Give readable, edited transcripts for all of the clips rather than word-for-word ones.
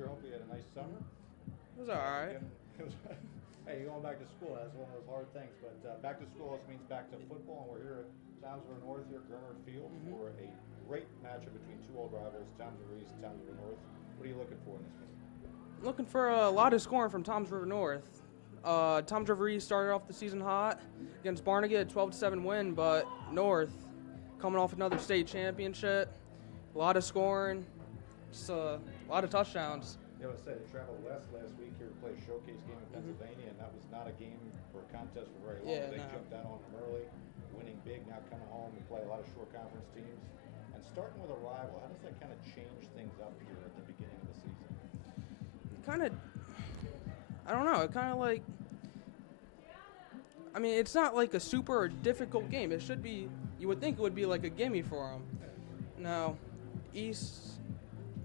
year? Hope you had a nice summer. It was all right. Hey, you're going back to school. That's one of those hard things. But back to school also means back to football, and we're here at Toms River North here at Gurnard Field for a great matchup between two old rivals, Toms River East, Toms River North. What are you looking for in this game? Looking for a lot of scoring from Toms River North. Toms River East started off the season hot against Barnegat, 12-7 win, but North coming off another state championship. A lot of scoring, just a lot of touchdowns. Yeah, I said they traveled west last week here to play a showcase game in Pennsylvania, and that was not a game for a contest for very long. Yeah, they no. jumped out on them early, winning big, now coming home and play a lot of short conference teams. And starting with a rival, how does that kind of change things up here at the beginning of the season? I don't know. It kind of like, I mean, it's not like a super difficult game. It should be, you would think it would be like a gimme for them. No, East,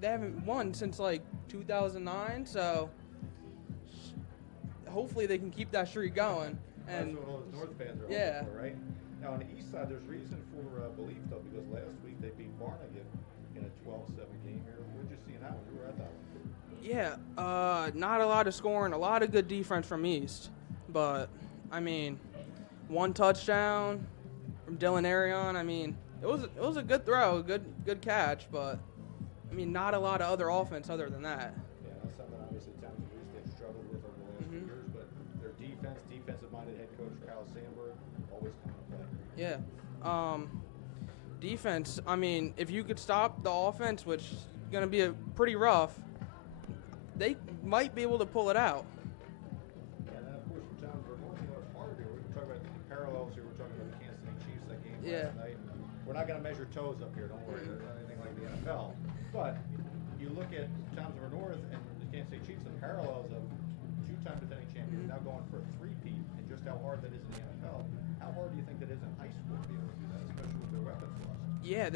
they haven't won since like 2009, so hopefully they can keep that streak going. And that's what all those North fans are hoping for, right? Now on the East side, there's reason for belief though, because last week they beat Barnegat in a 12-7 game here. What did you see in that one? You were at that one. Yeah, not a lot of scoring, a lot of good defense from East, but I mean, one touchdown from Dylan Arion. I mean, it was a good throw, a good catch, but I mean, not a lot of other offense other than that. Yeah, that's something obviously Toms River East they've struggled with over the last few years, but their defensive-minded head coach Kyle Sandberg, always coming to play. Yeah, defense. I mean, if you could stop the offense, which is going to be pretty rough, they might be able to pull it out. Yeah, and then of course for Toms River North, it's hard here. We're talking about the parallels here. We're talking about the Kansas City Chiefs, that game last night. We're not going to measure toes up here. Don't worry. There's not anything like the NFL. But you look at Toms River North and the Kansas City Chiefs, the parallels of two-time defending champions now going for a three-peat, and just how hard that is in the NFL. How hard do you think that is in high school to be able to do that, especially with their weapons lost? Yeah,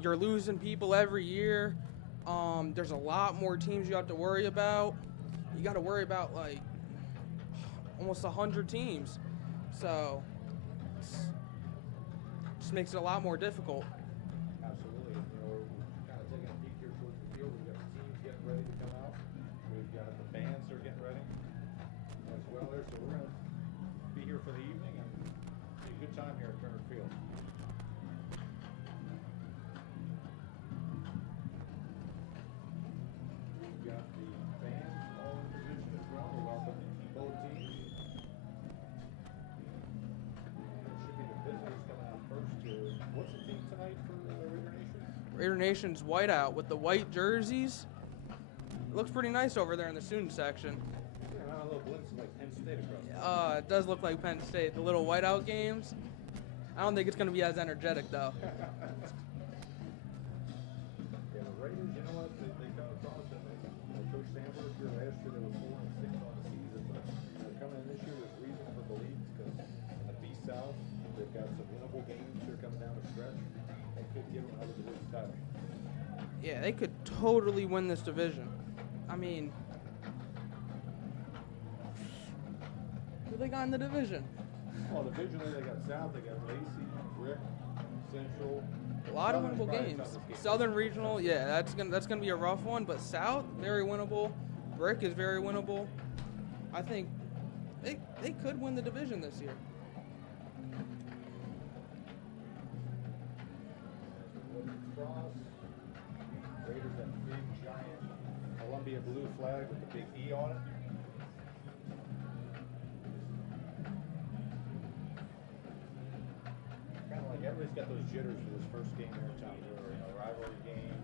you're losing people every year. There's a lot more teams you have to worry about. You got to worry about like almost 100 teams. So it just makes it a lot more difficult. Absolutely. You know, we're kind of taking a peek here towards the field. We've got the teams getting ready to come out. We've got the bands that are getting ready as well there. So we're going to be here for the evening and be a good time here at Gurnard Field. We've got the bands all in position as well. We're welcoming both teams. It should be the visitors coming out first here. What's the team tonight for Raider Nation? Raider Nation's whiteout with the white jerseys. Looks pretty nice over there in the student section. Yeah, a little glimpse of like Penn State across the It does look like Penn State. The little whiteout games. I don't think it's going to be as energetic though. Yeah, the Raiders, you know what? They come across and Coach Sandberg here last year, they were 4-6 on the season, but coming in this year, there's reason for belief because in the B South, they've got some winnable games here coming down the stretch. They could give them another division title. Yeah, they could totally win this division. I mean, who they got in the division? Well, divisionally, they got South, they got Lacey, Brick, Central. A lot of Southern's winnable probably the games. toughest game. Southern Regional, yeah, that's gonna be a rough one. But South, very winnable. Brick is very winnable. I think they could win the division this year. Cross. Raiders that big giant Columbia blue flag with the big E on it. Kind of like everybody's got those jitters for this first game here in Toms River. You know, rivalry game,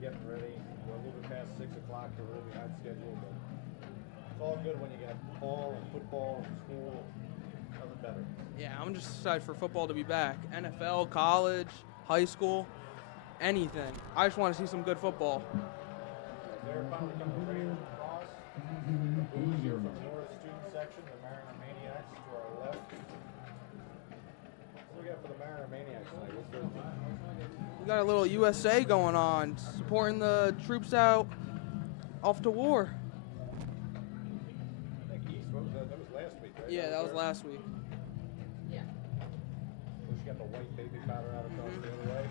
getting ready. We're a little bit past 6 o'clock, they're really behind schedule, but it's all good when you got ball and football and school. Nothing better. Yeah, I'm just excited for football to be back. NFL, college, high school, anything. I just want to see some good football. They're finally coming to Raiders across. The booze here from the North student section, the Mariner Maniacs to our left. What do we got for the Mariner Maniacs tonight? What's their team? We got a little USA going on, supporting the troops out off to war. I think East, what was that? That was last week, right? Yeah, that was last week. Yeah. So she got the white baby powder out across the other way.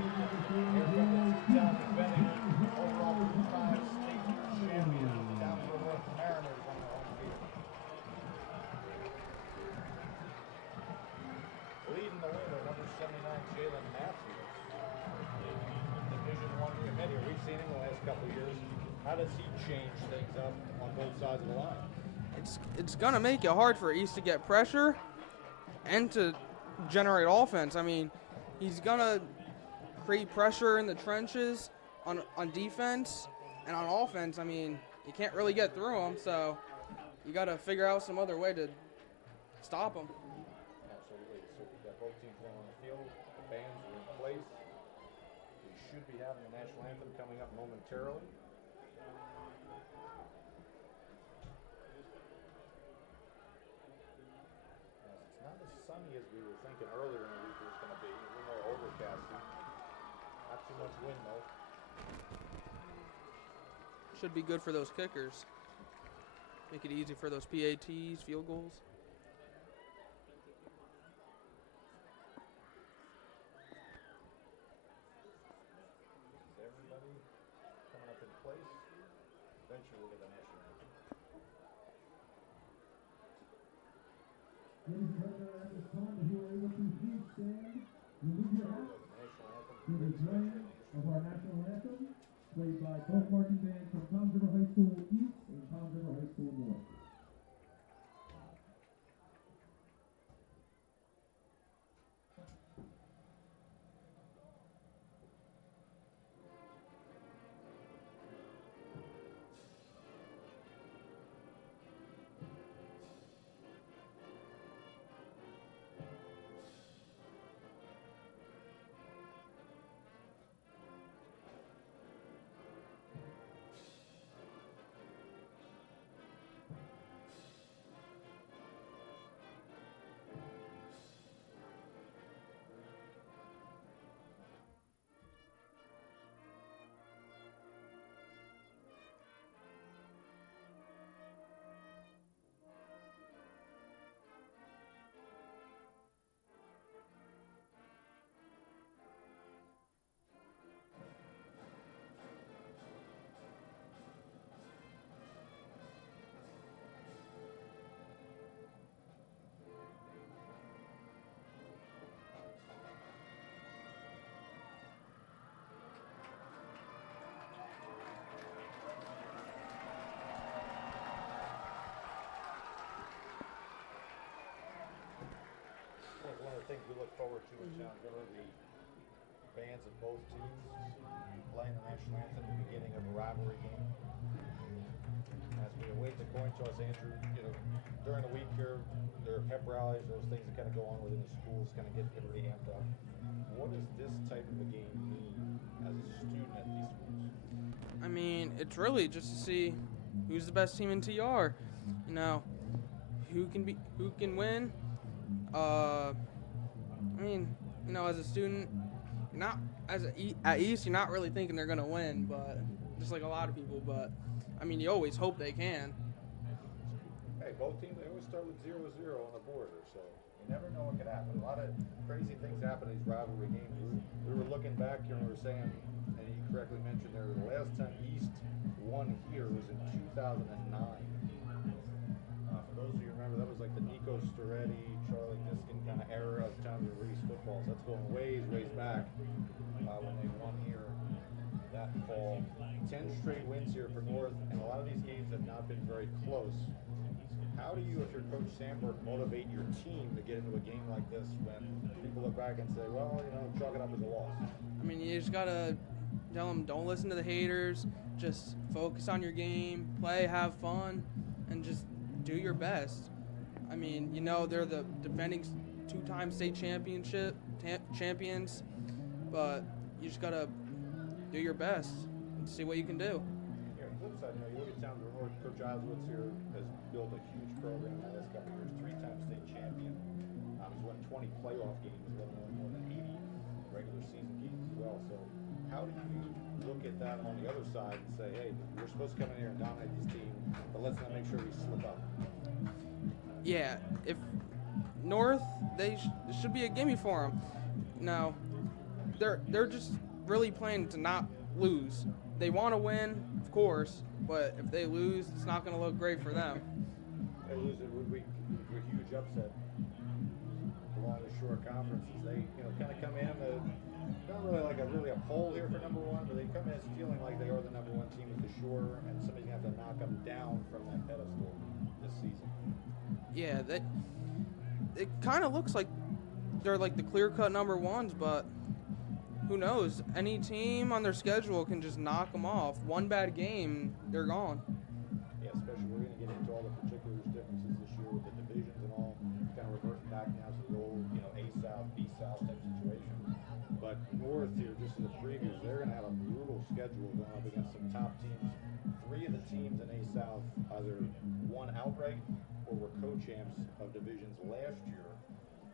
Here comes the 2000 defending overall does he change things up on both sides of the line? It's going to make it hard for East to get pressure and to generate offense. I mean, he's going to create pressure in the trenches on defense, and on offense, I mean, you can't really get through them, so you got to figure out some other way to stop them. Absolutely. So we've got both teams on the field. The bands are in place. We should be having the national anthem coming up momentarily. It's not as sunny as we were thinking earlier in the week it was going to be. A little more overcasty. Not too much wind though. Should be good for those kickers. Make it easy for those PATs, field goals. Is everybody coming up in place? Eventually we'll get the national anthem. Ladies and gentlemen, at this time, if you are able to please stand, remove your hat to the playing of our national anthem, played by both marching bands from Toms River High School East and Toms River High School North. One of the things we look forward to in Town River, the bands of both teams playing the national anthem at the beginning of a rivalry game. As we await the coin toss, Andrew, during the week here, there are pep rallies, those things that kind of go on within the schools, kind of get everybody amped up. What does this type of a game mean as a student at these schools? I mean, it's really just to see who's the best team in TR. Who can win. I mean, as a student, at East, you're not really thinking they're gonna win, but just like a lot of people. But I mean, you always hope they can. Hey, both teams, they always start with 0-0 on the border, so you never know what could happen. A lot of crazy things happen in these rivalry games. We were looking back here and we were saying, and you correctly mentioned there, the last time East won here was in 2009. For those of you who remember, that was like the Nico Storetti, Charlie Niskin kind of era of Town River East football. So that's going ways back when they won here that fall. 10 straight wins here for North, and a lot of these games have not been very close. How do you, if you're Coach Sandberg, motivate your team to get into a game like this when people look back and say, well, chalk it up as a loss? I mean, you just got to tell them, don't listen to the haters. Just focus on your game, play, have fun, and just do your best. I mean, they're the defending two-time state champions, but you just got to do your best and see what you can do. Here, on the flip side, you look at Town River North, Coach Oswitz here has built a huge program in the last couple of years, three-time state champion. He's won 20 playoff games, let alone more than 80 regular season games as well. So how do you look at that on the other side and say, hey, we're supposed to come in here and dominate this team, but let's not make sure we slip up? Yeah, if North, it should be a gimme for them. No, they're just really playing to not lose. They want to win, of course, but if they lose, it's not going to look great for them. They lose, it would be a huge upset along the shore conferences. They kind of come in, not really like a poll here for number one, but they come in as feeling like they are the number one team with the Shore, and somebody's gonna have to knock them down from that pedestal this season. Yeah, it kind of looks like they're like the clear-cut number ones, but who knows? Any team on their schedule can just knock them off. One bad game, they're gone. Yeah, especially we're going to get into all the particulars differences this year with the divisions and all, kind of reverting back now to the old, A South, B South type situation. But North here, just as a preview, they're going to have a brutal schedule going up against some top teams. 3 of the teams in A South either won outright or were co-champs of divisions last year,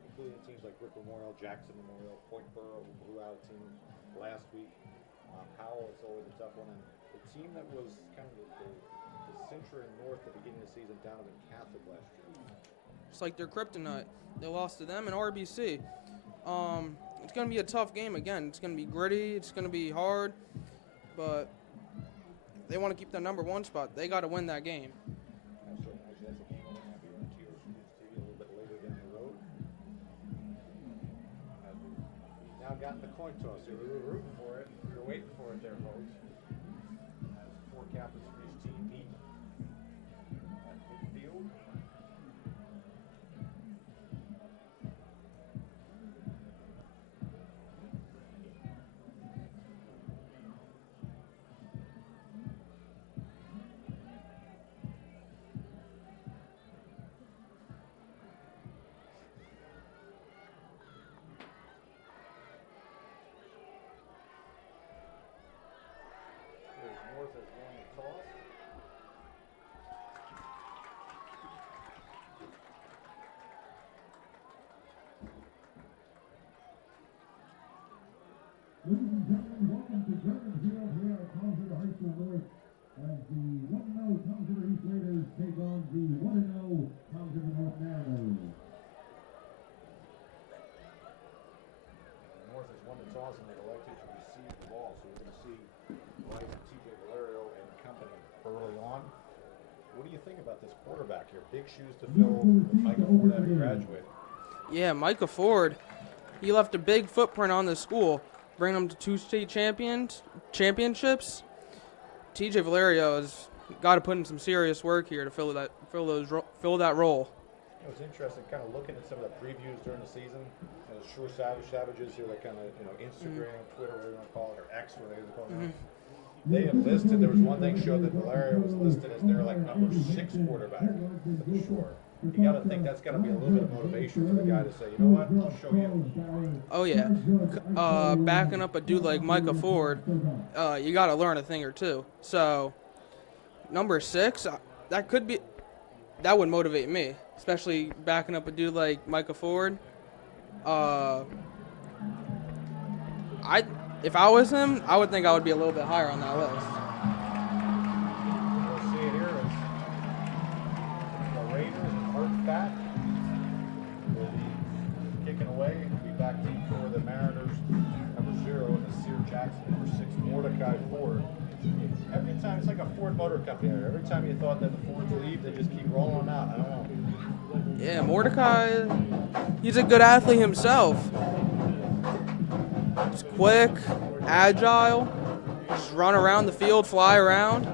including teams like Brick Memorial, Jackson Memorial, Point Borough, who blew out a team last week. Howell, it's always a tough one. And the team that was kind of the Central and North at the beginning of the season, Donovan Catholic last year. It's like their kryptonite. They lost to them and RBC. It's going to be a tough game again. It's going to be gritty. It's going to be hard. But if they want to keep the number one spot, they got to win that game. Actually, that's a game I'm going to be on to your Students TV a little bit later down the road. We've now gotten the coin toss here. We were rooting for it. We were waiting for it there, folks. As 4 captains from each team meet at midfield. North has won the toss. Ladies and gentlemen, welcome to German Field here at Tom's River High School North as the 1-0 Tom's River East Raiders take on the 1-0 Tom's River North Mariners. North has won the toss and they've elected to receive the ball. So we're going to see Mike, TJ Valerio, and company early on. What do you think about this quarterback here? Big shoes to fill with Micah Ford having graduated. Yeah, Micah Ford, he left a big footprint on the school, bringing them to 2 state championships. TJ Valerio has got to put in some serious work here to fill that role. It was interesting kind of looking at some of the previews during the season. Sure Savages here, that kind of, Instagram, Twitter, whatever you want to call it, or X, whatever you call it. They have listed, there was one thing showed that Valerio was listed as their number 6 quarterback for the Shore. You got to think that's got to be a little bit of motivation for the guy to say, you know what, I'll show you. Oh yeah, backing up a dude like Micah Ford, you got to learn a thing or two. So, number 6, that would motivate me, especially backing up a dude like Micah Ford. If I was him, I would think I would be a little bit higher on that list. We'll see it here as the Raiders and Art Fat will be kicking away. We'll be back deep for the Mariners, number 0, and the Sear Jackson, number 6, Mordecai Ford. Every time, it's like a Ford Motor Company. Every time you thought that the Fords leave, they just keep rolling out. I don't know. Yeah, Mordecai, he's a good athlete himself. He's quick, agile, just run around the field, fly around.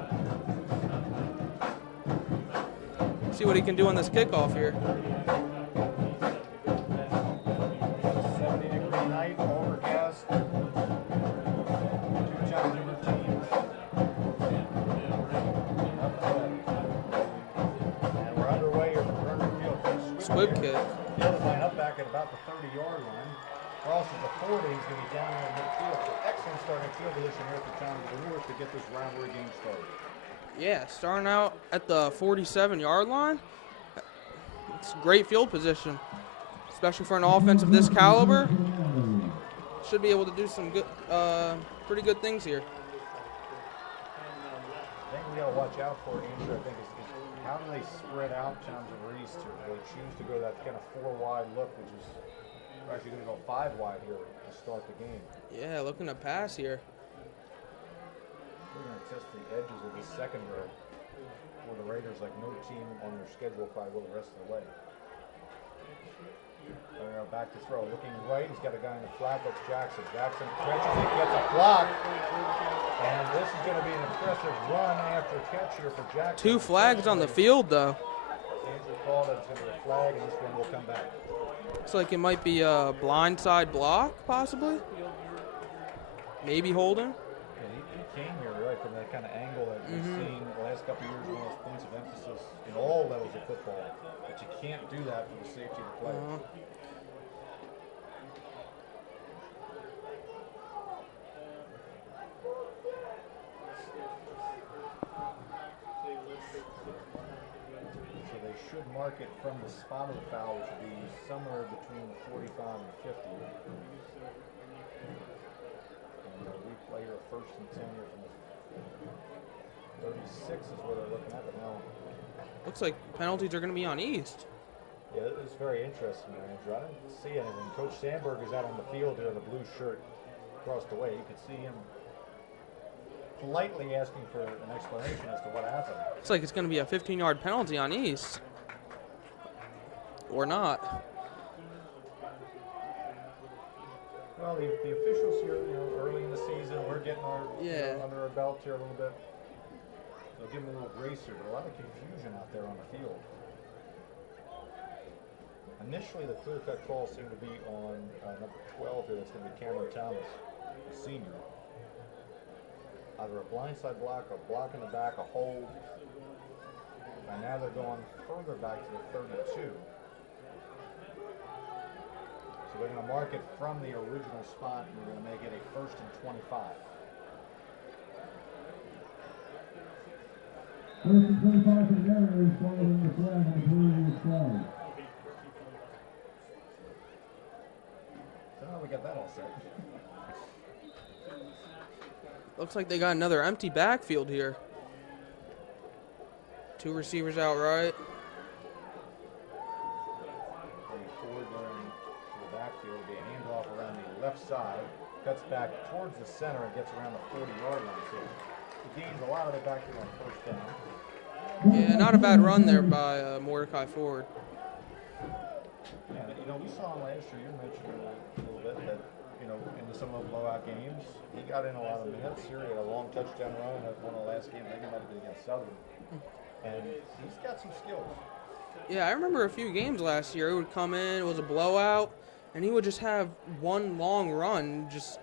See what he can do on this kickoff here. 70-degree night, overcast. 2 times different teams. And we're underway here from Burger Field. Squib kick. Field line up back at about the 30-yard line. Cross is the 40, he's going to be down in the midfield. So excellent starting field position here for Tom's River North to get this rivalry game started. Yeah, starting out at the 47-yard line. It's great field position, especially for an offense of this caliber. Should be able to do some good, pretty good things here. The thing we got to watch out for, Andrew, I think, is how do they spread out Tom's River East here? Do they choose to go that kind of 4-wide look, which is actually going to go 5 wide here to start the game? Yeah, looking to pass here. We're going to test the edges of the second row for the Raiders, like no team on their schedule probably will the rest of the way. Back to throw. Looking right, he's got a guy in the flat. That's Jackson. Jackson catches it, gets a block. And this is going to be an impressive run after catch here for Jackson. 2 flags on the field, though. Andrew called it. It's going to be a flag, and this one will come back. Looks like it might be a blindside block, possibly. Maybe holding. Yeah, he came here right from that kind of angle that we've seen the last couple of years. One of those points of emphasis in all levels of football. But you can't do that for the safety of the players. Mark it from the spot of the foul, which would be somewhere between 45 and 50. And we play here first and 10 here from the 36 is where they're looking at, but now. Looks like penalties are going to be on East. Yeah, it's very interesting, Andrew. I didn't see anything. Coach Sandberg is out on the field here in the blue shirt across the way. You could see him politely asking for an explanation as to what happened. Looks like it's going to be a 15-yard penalty on East. Or not. Well, the officials here, early in the season, we're getting our under our belt here a little bit. They'll give them a little grace here, but a lot of confusion out there on the field. Initially, the clear-cut call seemed to be on number 12 here. That's going to be Cameron Thomas, a senior. Either a blindside block, a block in the back, a hold. And now they're going further back to the 32. So they're going to mark it from the original spot, and we're going to make it a first and 25. First and 25 for the Mariners, following the flag on the previous play. So now we got that all set. Looks like they got another empty backfield here. 2 receivers out right. Left side, cuts back towards the center and gets around the 40-yard line. So he gains a lot of it back there on first down. Yeah, not a bad run there by Mordecai Ford. Yeah, we saw him last year. You mentioned a little bit that, in some of the blowout games, he got in a lot of minutes here. He had a long touchdown run in one of the last games. I think it might have been against Southern. And he's got some skills. Yeah, I remember a few games last year. He would come in, it was a blowout, and he would just have one long run, just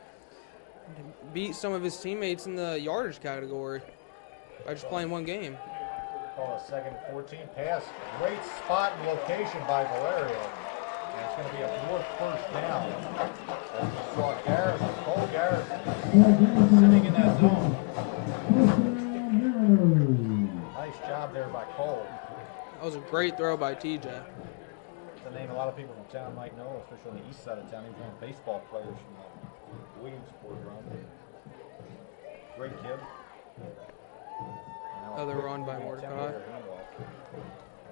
beat some of his teammates in the yardage category by just playing one game. Call a second 14 pass. Great spot and location by Valerio. And it's going to be a fourth first down. As we saw Garrison, Cole Garrison, sitting in that zone. Nice job there by Cole. That was a great throw by TJ. The name a lot of people from town might know, especially on the east side of town. He was one of the baseball players from the Williamsport run. Great kid. Another run by Mordecai.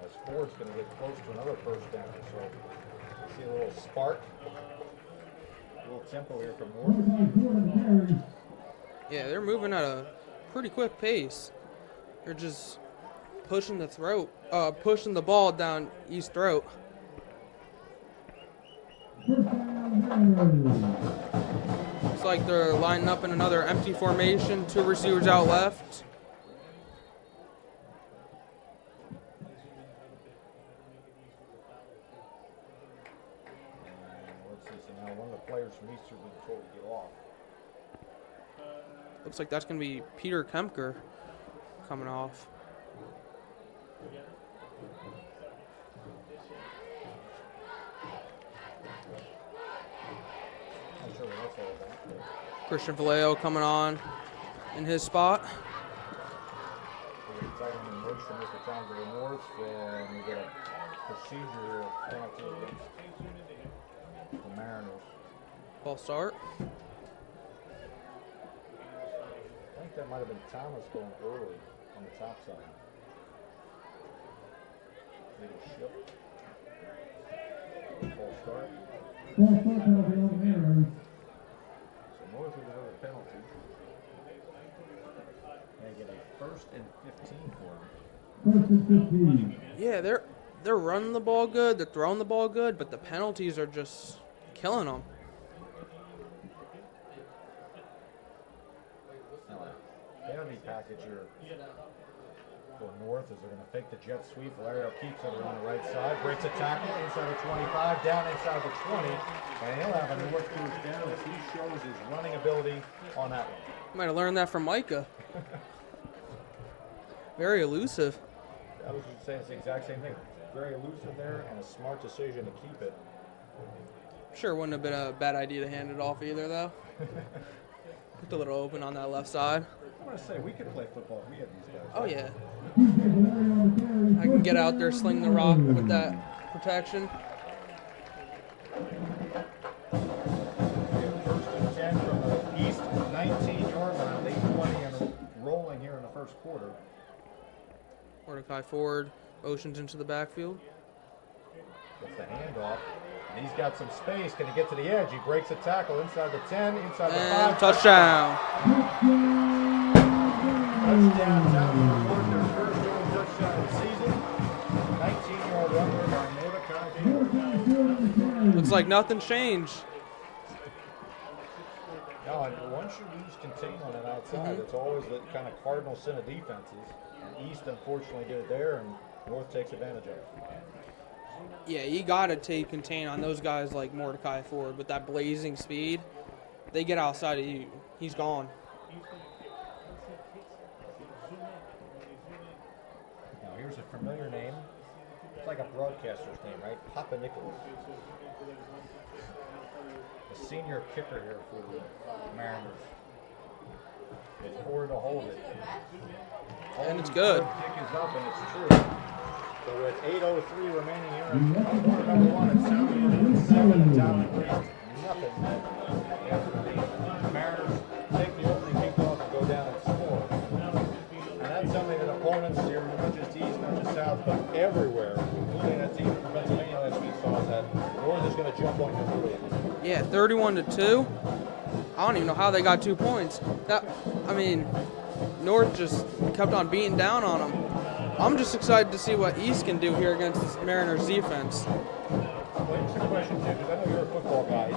As Ford's going to get close to another first down. So see a little spark. A little tempo here from Mordecai. Yeah, they're moving at a pretty quick pace. They're just pushing pushing the ball down East throat. Looks like they're lining up in another empty formation. 2 receivers out left. Now one of the players from East has been told to get off. Looks like that's going to be Peter Kemker coming off. Christian Vallejo coming on in his spot. We get a procedure penalty against the Mariners. False start. I think that might have been Thomas going early on the top side. Little ship. False start. False start penalty on the Mariners. So North with another penalty. They get a first and 15 for him. First and 15. Yeah, they're running the ball good, they're throwing the ball good, but the penalties are just killing them. Heavy package here for North as they're going to fake the jet sweep. Valerio keeps it on the right side, breaks a tackle inside the 25, down inside the 20, and he'll have a North first down as he shows his running ability on that one. Might have learned that from Micah. Very elusive. I was just saying it's the exact same thing. Very elusive there and a smart decision to keep it. Sure wouldn't have been a bad idea to hand it off either, though. Looked a little open on that left side. I want to say we could play football if we had these guys. Oh, yeah. I can get out there, sling the rock with that protection. First and 10 from the east 19-yard line, late 20 and rolling here in the first quarter. Mordecai forward, motions into the backfield. Gets the handoff. And he's got some space. Can he get to the edge? He breaks a tackle inside the 10, inside the 5. Touchdown. Touchdown. Down to record their first own touchdown of the season. 19-yard run there by Mordecai. Looks like nothing's changed. No, and once you lose contain on it outside, it's always the kind of cardinal sin of defenses. And East, unfortunately, did it there, and North takes advantage of it. Yeah, you got to take contain on those guys like Mordecai Ford with that blazing speed. They get outside of you, he's gone. Now, here's a familiar name. It's like a broadcaster's name, right? Papa Nicholas. The senior kicker here for the Mariners. It's forward to hold it. And it's good. Kick is up, and it's true. So with 8:03 remaining here in quarter number one, it sounds like we're in 7 and down at least nothing. After the Mariners take the opening kickoff and go down and score. And that's something that opponents here, not just east, not just south, but everywhere, including that team from Pennsylvania last week, saw that North is going to jump on you early. Yeah, 31-2. I don't even know how they got 2 points. North just kept on beating down on them. I'm just excited to see what East can do here against this Mariners defense. Well, here's a question, too, because I know you're a football guy.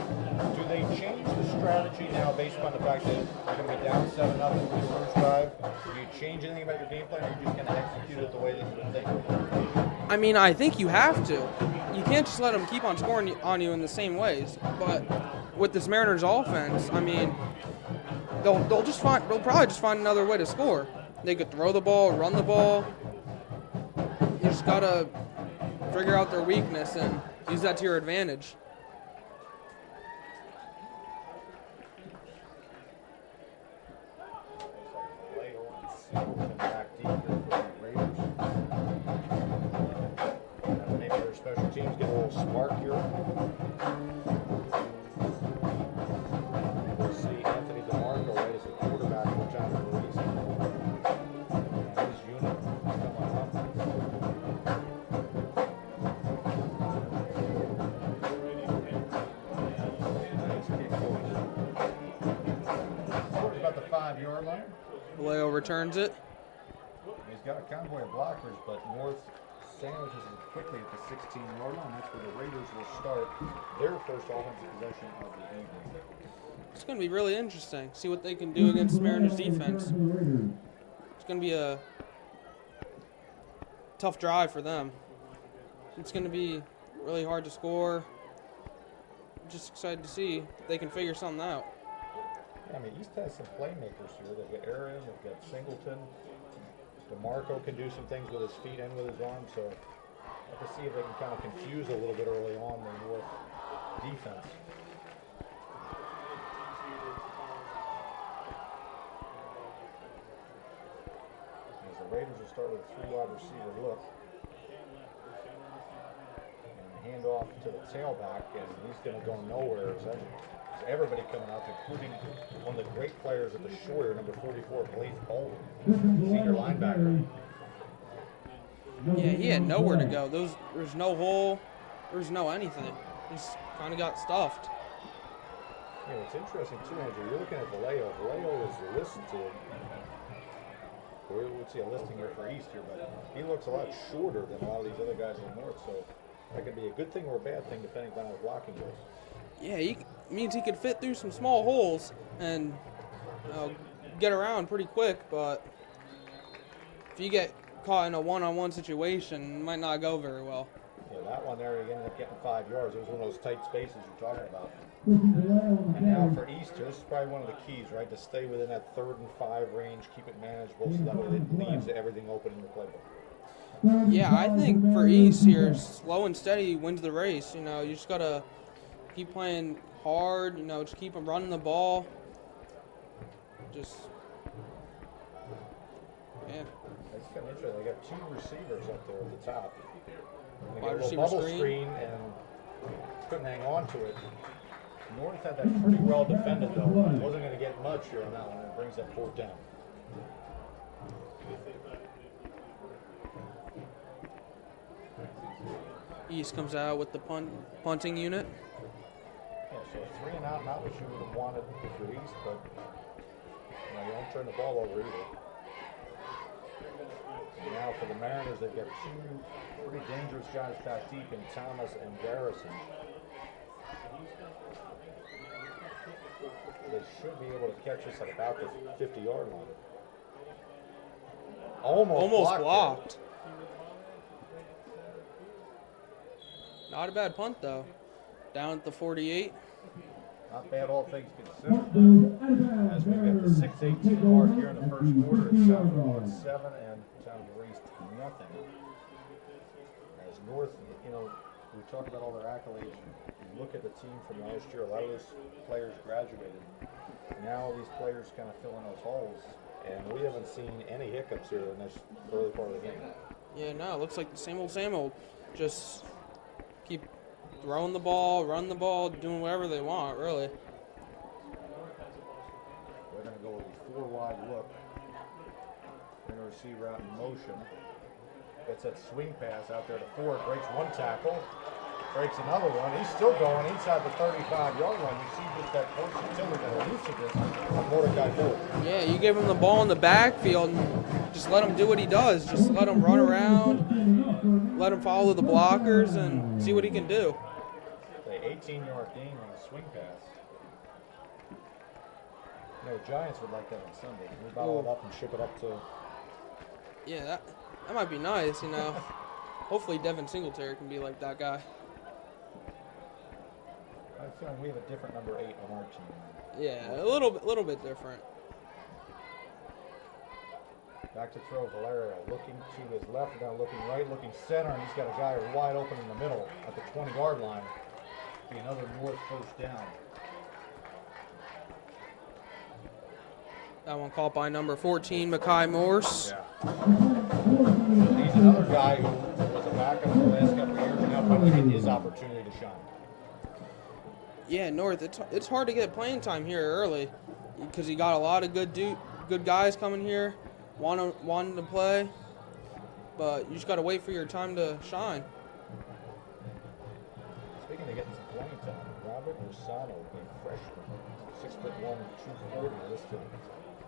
Do they change the strategy now based on the fact that you're going to be down 7-0 for the first drive? Do you change anything about your game plan, or are you just going to execute it the way that you think? I think you have to. You can't just let them keep on scoring on you in the same ways. But with this Mariners offense, they'll probably just find another way to score. They could throw the ball, run the ball. You just gotta figure out their weakness and use that to your advantage. Maybe their special teams get a little spark here. We'll see Anthony DeMarco right as the quarterback for John Ruiz. His unit coming up. Nice kick forward. Towards about the 5-yard line. Vallejo returns it. He's got a convoy of blockers, but North sandwiches it quickly at the 16-yard line. That's where the Raiders will start their first offensive possession of the evening. It's going to be really interesting. See what they can do against the Mariners defense. It's going to be a tough drive for them. It's going to be really hard to score. I'm just excited to see if they can figure something out. Yeah, East has some playmakers here. They've got Aaron, they've got Singleton. DeMarco can do some things with his feet and with his arms, so I have to see if they can kind of confuse a little bit early on the North defense. As the Raiders will start with a 3-wide receiver look. And hand off to the tailback, and he's going to go nowhere. Everybody coming out, including one of the great players at the shore, number 44, Blaze Baldwin, senior linebacker. Yeah, he had nowhere to go. There's no hole. There's no anything. He's kind of got stuffed. Yeah, what's interesting, too, Andrew, you're looking at Vallejo. Vallejo is listed We would see a listing here for East here, but he looks a lot shorter than a lot of these other guys in the North, so that could be a good thing or a bad thing depending on how his blocking goes. Yeah, means he could fit through some small holes and get around pretty quick, but if you get caught in a one-on-one situation, it might not go very well. Yeah, that one there, he ended up getting 5 yards. It was one of those tight spaces you're talking about. And now for Easter, this is probably one of the keys, right? To stay within that 3rd and 5 range, keep it manageable, so that way it leaves everything open in the playbook. Yeah, I think for East here, slow and steady wins the race. You know, you just gotta keep playing hard. You know, just keep them running the ball. Just yeah. It's kind of interesting. They got 2 receivers up there at the top. And they got Wide a little receiver bubble screen and couldn't hang on to it. North had that pretty well defended though. Wasn't going to get much here on that one. It brings that 4th down. East comes out with the punting unit. Yeah, so 3 and out, not what you would have wanted if you're East, but you know, you don't turn the ball over either. And now for the Mariners, they've got 2 pretty dangerous guys back deep in Thomas and Garrison. They should be able to catch us at about the 50-yard line. Almost blocked. Not a bad punt, though. Down at the 48. Not bad, all things considered. As we get the 6:18 mark here in the first quarter, it's Sound 7 and Sound East nothing. As North, you know, we talk about all their accolades. You look at the team from last year, a lot of those players graduated. Now these players kind of fill in those holes, and we haven't seen any hiccups here in this early part of the game. Yeah, no, it looks like the same old. Just keep throwing the ball, run the ball, doing whatever they want, really. They're going to go with a 4-wide look. Bring a receiver out in motion. Gets that swing pass out there to Ford. Breaks 1 tackle. Breaks another one. He's still going inside the 35-yard line. You see just that versatility, that elusiveness of Mordecai Ford. Yeah, you give him the ball in the backfield and just let him do what he does. Just let him run around, let him follow the blockers, and see what he can do. The 18-yard gain on the swing pass. You know, Giants would like that on Sunday. We bottle it up and ship it up to... Yeah, that might be nice, you know. Hopefully Devin Singletary can be like that guy. I feel like we have a different number 8 on our team. Yeah, a little bit different. Back to throw, Valerio looking to his left, now looking right, looking center, and he's got a guy wide open in the middle at the 20-yard line. Be another North 1st down. That one caught by number 14, Mekhi Morse. Yeah. He's another guy who was a backup for the last couple of years, and now finally getting his opportunity to shine. Yeah, North, it's hard to get playing time here early because you got a lot of good guys coming here, wanting to play, but you just got to wait for your time to shine. Speaking of getting some playing time, Robert Rosano, a freshman, 6'1", 240, listed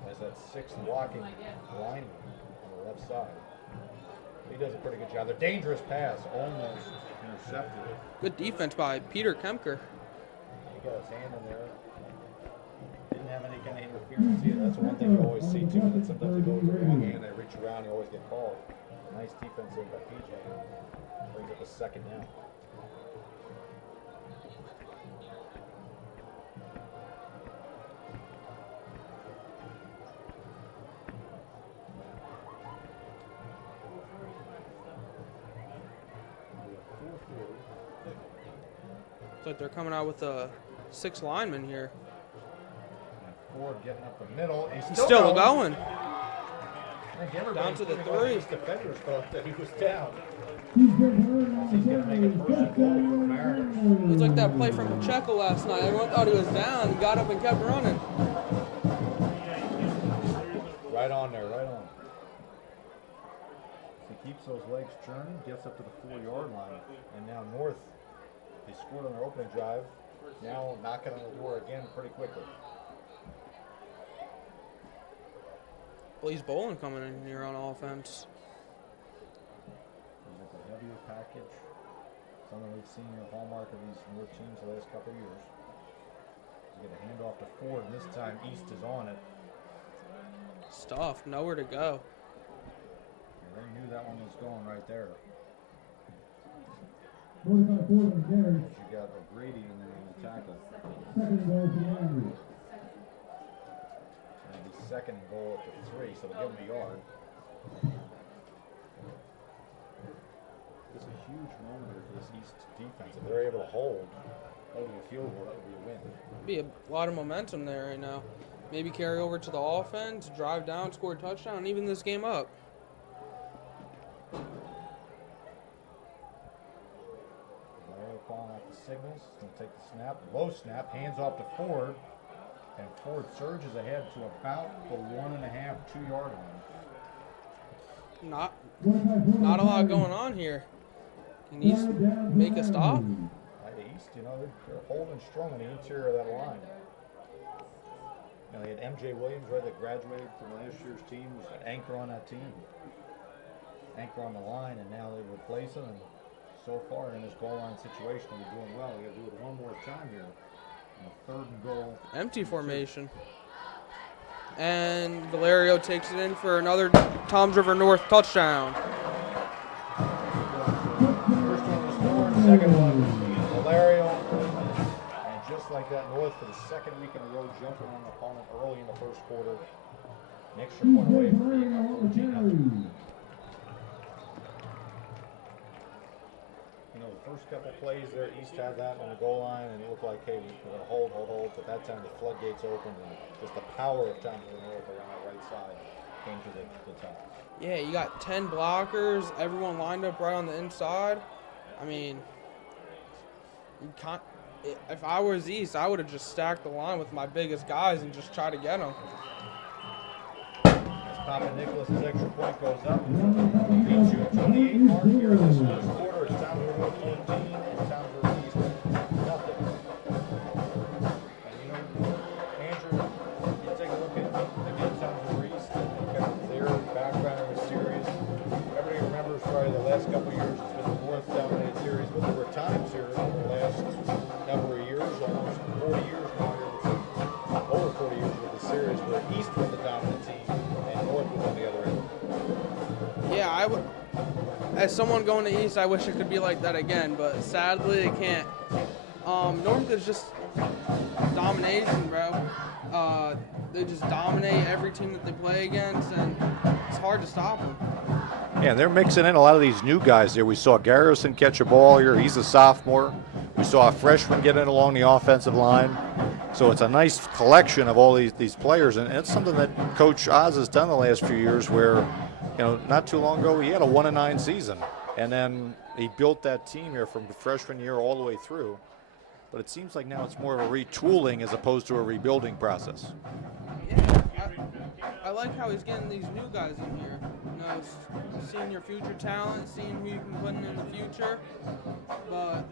as that 6th blocking lineman on the left side. He does a pretty good job. The dangerous pass, almost intercepted. Good defense by Peter Kemker. He got his hand in there. Didn't have any kind of interference either. That's one thing you always see too. That sometimes they go with the wrong hand, they reach around, you always get called. Nice defense there by PJ. Brings up a 2nd down. Looks like they're coming out with a 6 lineman here. And Ford getting up the middle. He's still going. I think Down to the 3. His defenders thought that he was down. He's going to make a 1st and goal for the Mariners. It was like that play from Pacheco last night. Everyone thought he was down. He got up and kept running. Right on there, right on. He keeps those legs churning, gets up to the 4-yard line, and now North, they scored on their opening drive, now knocking on the door again pretty quickly. Blaze Bolin coming in here on offense. He's at the heavier package. Something we've seen the hallmark of these newer teams the last couple of years. He's got a handoff to Ford, and this time East is on it. Stuffed, nowhere to go. And they knew that one was going right there. 45 Ford on carry. You got O'Grady and then the tackle. Second and goal for Landry. And the second and goal at the 3, so they'll give him a yard. It's a huge moment here for this East defense. If they're able to hold over the field goal, that would be a win. Be a lot of momentum there right now. Maybe carry over to the offense, drive down, score a touchdown, and even this game up. They're calling out the signals. He's going to take the snap. Low snap. Hands off to Ford. And Ford surges ahead to about the 1.5, 2-yard line. Not a lot going on here. Can East make a stop? The East, they're holding strong on the interior of that line. They had M.J. Williams, right, that graduated from last year's team, was an anchor on that team. Anchor on the line, and now they replace him. And so far in this goal line situation, they're doing well. We got to do it one more time here. On a 3rd and goal. Empty formation. And Valerio takes it in for another Toms River North touchdown. First one was Ford, second one Valerio. And just like that, North for the second week in a row jumping on the opponent early in the first quarter. An extra point away from being up 14-0. The first couple plays there, East had that on the goal line, and it looked like, hey, we're going to hold. But that time the floodgates opened, and just the power of Toms River North around that right side came to the top. Yeah, you got 10 blockers, everyone lined up right on the inside. I mean, you can't. If I was East, I would have just stacked the line with my biggest guys and just try to get them. As Papa Nicholas' extra point goes up, beats you at 28 mark here in this first quarter. It's Toms River 14 and Toms River East nothing. And Andrew, you take a look at again Toms River East and kind of their background in the series. Everybody remembers probably the last couple of years it's been the North dominated series, but there were times here in the last number of years, almost 40 years now, over 40 years with the series, where East was the dominant team and North was on the other end. Yeah, I would. As someone going to East, I wish it could be like that again, but sadly it can't. North is just domination, bro. They just dominate every team that they play against, and it's hard to stop them. Yeah, and they're mixing in a lot of these new guys here. We saw Garrison catch a ball here. He's a sophomore. We saw a freshman get in along the offensive line. So it's a nice collection of all these players, and it's something that Coach Oz has done the last few years where, not too long ago he had a 1-9 season, and then he built that team here from the freshman year all the way through. But it seems like now it's more of a retooling as opposed to a rebuilding process. Yeah, I like how he's getting these new guys in here. Seeing your future talent, seeing who you can put in the future, but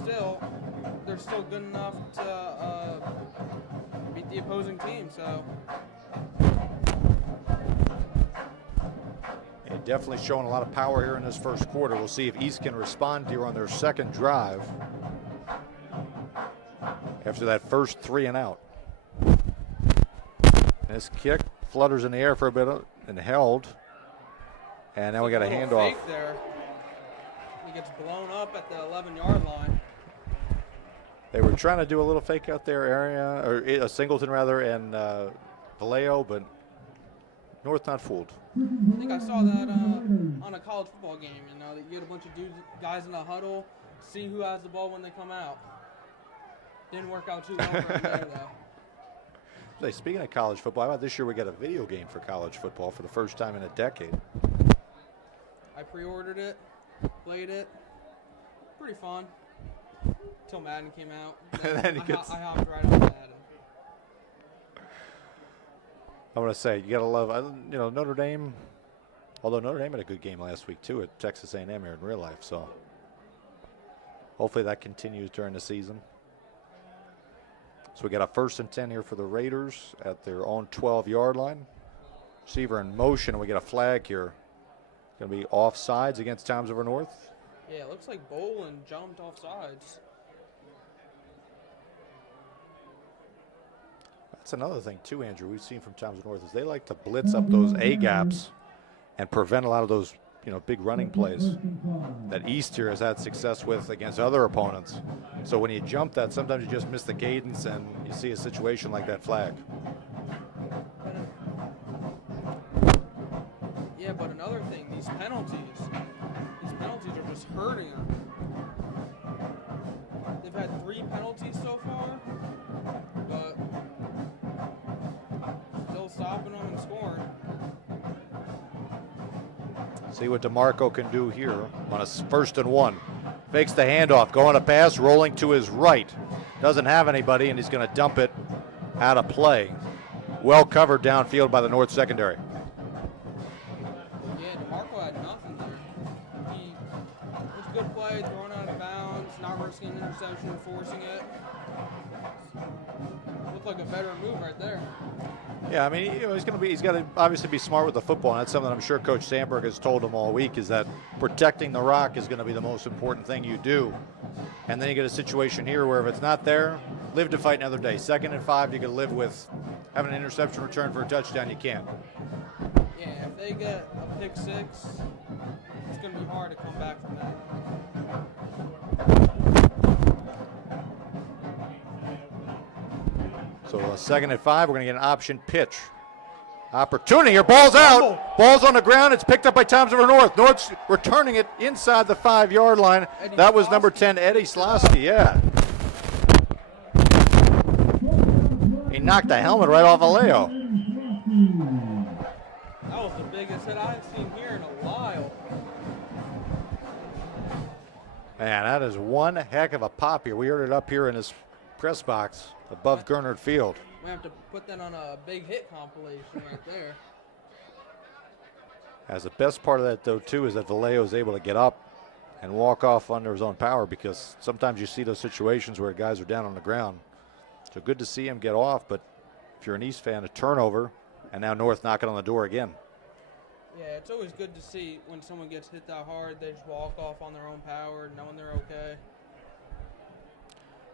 still, they're still good enough to beat the opposing team. So. Yeah, definitely showing a lot of power here in this first quarter. We'll see if East can respond here on their second drive after that first 3 and out. This kick flutters in the air for a bit and held. And now we got a handoff. There. He gets blown up at the 11-yard line. They were trying to do a little fake out there area, or a Singleton rather, and Vallejo, but North not fooled. I think I saw that on a college football game. That you get a bunch of guys in a huddle, see who has the ball when they come out. Didn't work out too well for him there, though. Speaking of college football, how about this year we got a video game for college football for the first time in a decade? I pre-ordered it, played it. Pretty fun. Until Madden came out. And then I hopped right on Madden. I want to say, you got to love, Notre Dame, although Notre Dame had a good game last week, too, at Texas A&M here in real life. So hopefully that continues during the season. So we got a 1st and 10 here for the Raiders at their own 12-yard line. Receiver in motion, and we get a flag here. Going to be offsides against Toms River North. Yeah, it looks like Bolin jumped off sides. That's another thing too, Andrew, we've seen from Toms River North is they like to blitz up those A gaps and prevent a lot of those, big running plays that East here has had success with against other opponents. So when you jump that, sometimes you just miss the cadence and you see a situation like that flag. Yeah, but another thing, these penalties are just hurting them. They've had 3 penalties so far, but still stopping them and scoring. See what DeMarco can do here on a 1st and 1. Fakes the handoff, going to pass, rolling to his right. Doesn't have anybody, and he's going to dump it out of play. Well covered downfield by the North secondary. Yeah, DeMarco had nothing there. It was a good play, throwing out of bounds, not risking an interception, forcing it. Looked like a better move right there. Yeah, I mean, he's got to obviously be smart with the football, and that's something I'm sure Coach Sandberg has told him all week, is that protecting the rock is going to be the most important thing you do. And then you get a situation here where if it's not there, live to fight another day. 2nd and 5, you can live with having an interception return for a touchdown. You can't. Yeah, if they get a pick 6, it's going to be hard to come back from that. So 2nd and 5, we're going to get an option pitch. Opportunity here, ball's out. Ball's on the ground, it's picked up by Toms River North. North's returning it inside the 5-yard line. That was number 10, Eddie Slosky, yeah. He knocked the helmet right off of Leo. That was the biggest hit I've seen here in a while. Man, that is one heck of a pop here. We heard it up here in this press box above Gernard Field. We have to put that on a big hit compilation right there. As the best part of that, though, too, is that Vallejo is able to get up and walk off under his own power, because sometimes you see those situations where guys are down on the ground. So good to see him get off, but if you're an East fan, a turnover, and now North knocking on the door again. Yeah, it's always good to see when someone gets hit that hard, they just walk off on their own power, knowing they're okay.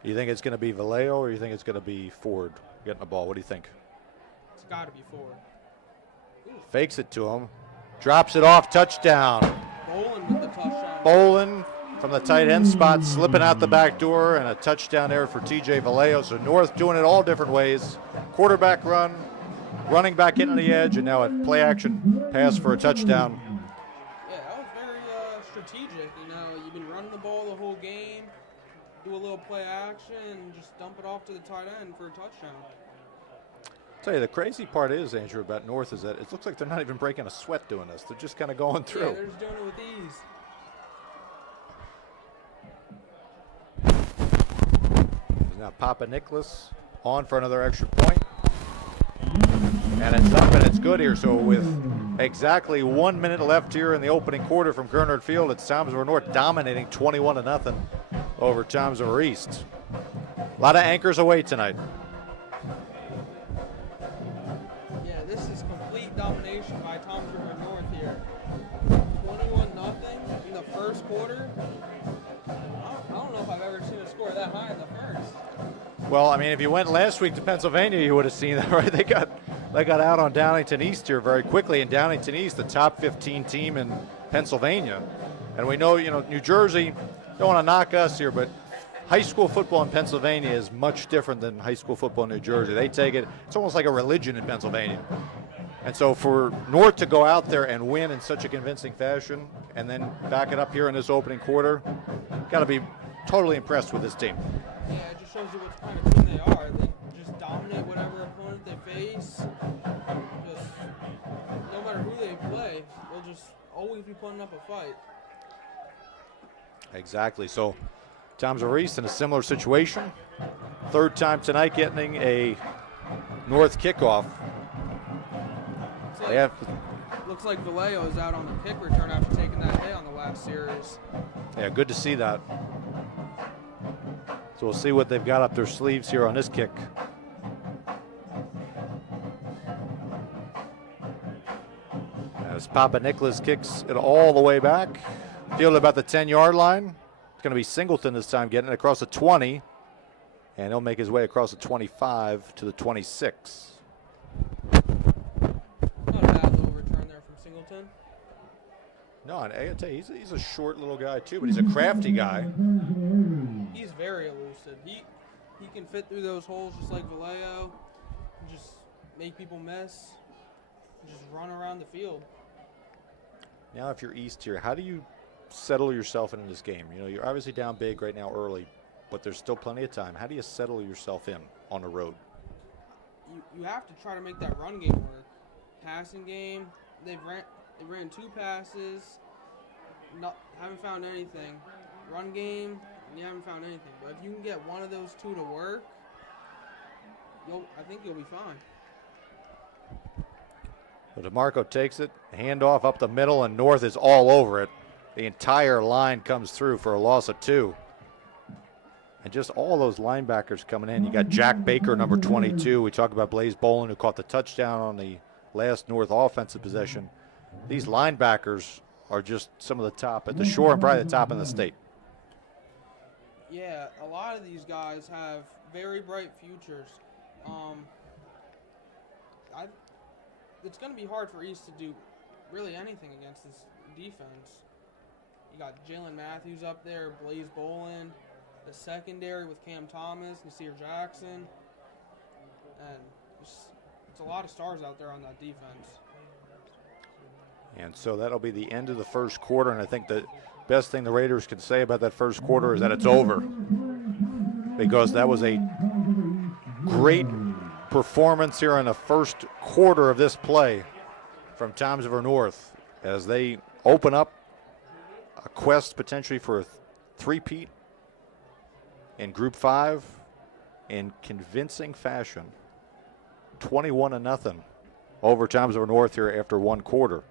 You think it's going to be Vallejo, or you think it's going to be Ford getting the ball? What do you think? It's got to be Ford. Fakes it to him. Drops it off. Touchdown. Bolin with the touchdown. Bolin from the tight end spot, slipping out the back door, and a touchdown there for TJ Vallejo. So North doing it all different ways. Quarterback run, running back into the edge, and now a play action pass for a touchdown. Yeah, that was very strategic. You've been running the ball the whole game. Do a little play action and just dump it off to the tight end for a touchdown. I'll tell you, the crazy part is, Andrew, about North is that it looks like they're not even breaking a sweat doing this. They're just kind of going through. Yeah, they're just doing it with ease. Now Papa Nicholas on for another extra point. And it's up and it's good here. So with exactly 1 minute left here in the opening quarter from Gernard Field, it's Toms River North dominating 21-0 over Toms River East. A lot of anchors away tonight. Yeah, this is complete domination by Toms River North here. 21-0 in the first quarter. I don't know if I've ever seen a score that high in the first. Well, I mean, if you went last week to Pennsylvania, you would have seen that, right? They got out on Downington East here very quickly, and Downington East, the top 15 team in Pennsylvania. And we know, New Jersey, don't want to knock us here, but high school football in Pennsylvania is much different than high school football in New Jersey. They take it, it's almost like a religion in Pennsylvania. And so for North to go out there and win in such a convincing fashion and then back it up here in this opening quarter, got to be totally impressed with this team. Yeah, it just shows you what kind of team they are. They just dominate whatever opponent they face. Just no matter who they play, they'll just always be putting up a fight. Exactly. So Toms River East in a similar situation. Third time tonight getting a North kickoff. Looks like Vallejo is out on the kick return after taking that hit on the last series. Yeah, good to see that. So we'll see what they've got up their sleeves here on this kick. As Papa Nicholas kicks it all the way back. Fielded about the 10-yard line. It's going to be Singleton this time getting it across the 20. And he'll make his way across the 25 to the 26. Not a bad little return there from Singleton. No, and I gotta tell you, he's a short little guy too, but he's a crafty guy. He's very elusive. He can fit through those holes just like Vallejo. Just make people miss. Just run around the field. Now, if you're East here, how do you settle yourself in this game? You know, you're obviously down big right now early, but there's still plenty of time. How do you settle yourself in on the road? You have to try to make that run game work. Passing game, they ran 2 passes, haven't found anything. Run game, you haven't found anything. But if you can get one of those 2 to work, I think you'll be fine. So DeMarco takes it, handoff up the middle, and North is all over it. The entire line comes through for a loss of 2. And just all those linebackers coming in. You got Jack Baker, number 22. We talked about Blaze Bolin, who caught the touchdown on the last North offensive possession. These linebackers are just some of the top at the shore and probably the top in the state. Yeah, a lot of these guys have very bright futures. It's going to be hard for East to do really anything against this defense. You got Jalen Matthews up there, Blaze Bolin, the secondary with Cam Thomas, Nasir Jackson, and it's a lot of stars out there on that defense. And so that'll be the end of the first quarter, and I think the best thing the Raiders can say about that first quarter is that it's over, because that was a great performance here in the first quarter of this play from Toms River North as they open up a quest potentially for a three-peat in Group 5 in convincing fashion. 21-0 over Toms River North here after one quarter.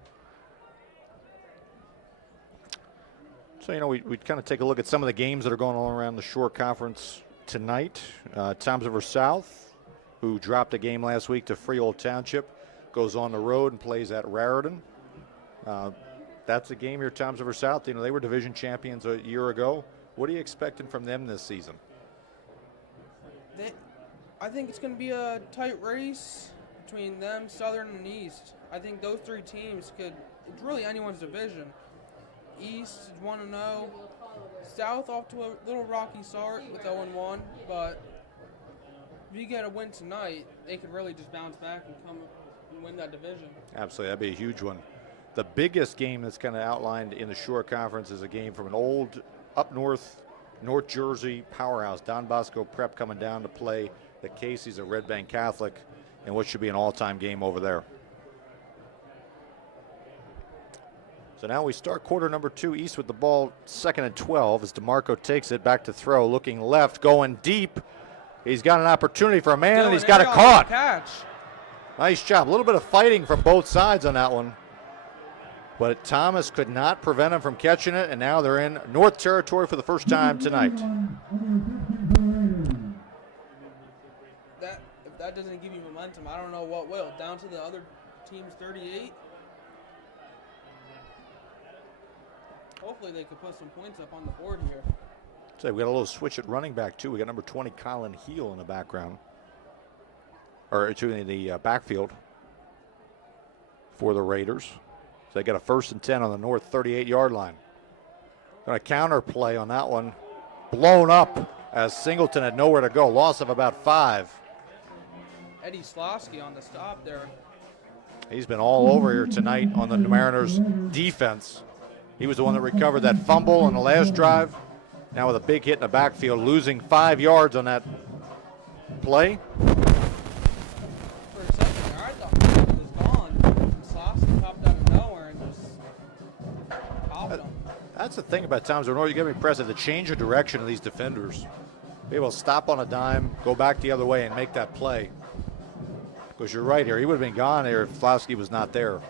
So, you know, we kind of take a look at some of the games that are going on around the Shore Conference tonight. Toms River South, who dropped a game last week to Freehold Township, goes on the road and plays at Raritan. That's a game here, Toms River South. You know, they were division champions a year ago. What are you expecting from them this season? I think it's going to be a tight race between them, Southern and East. I think those 3 teams it's really anyone's division. East is 1-0. South off to a little rocky start with 0-1, but if you get a win tonight, they could really just bounce back and come and win that division. Absolutely, that'd be a huge one. The biggest game that's kind of outlined in the Shore Conference is a game from an old up north, North Jersey powerhouse. Don Bosco Prep coming down to play the Casey's at Red Bank Catholic in what should be an all-time game over there. So now we start quarter number 2, East with the ball, 2nd and 12 as DeMarco takes it back to throw, looking left, going deep. He's got an opportunity for a man, and he's got it caught. Catch. Nice job. A little bit of fighting from both sides on that one. But Thomas could not prevent him from catching it, and now they're in North territory for the first time tonight. If that doesn't give you momentum, I don't know what will. Down to the other team's 38. Hopefully they could put some points up on the board here. So we got a little switch at running back, too. We got number 20, Colin Heel, in the background. Or in the backfield for the Raiders. So they got a 1st and 10 on the North 38-yard line. Going to counter play on that one. Blown up as Singleton had nowhere to go. Loss of about 5. Eddie Slosky on the stop there. He's been all over here tonight on the Mariners' defense. He was the one that recovered that fumble on the last drive. Now with a big hit in the backfield, losing 5 yards on that play. For a second there, I thought he was gone. Slosky popped out of nowhere and just popped him. That's the thing about Toms River North. You got to be impressive. The change of direction of these defenders. Be able to stop on a dime, go back the other way, and make that play. Because you're right here. He would have been gone here if Slosky was not there.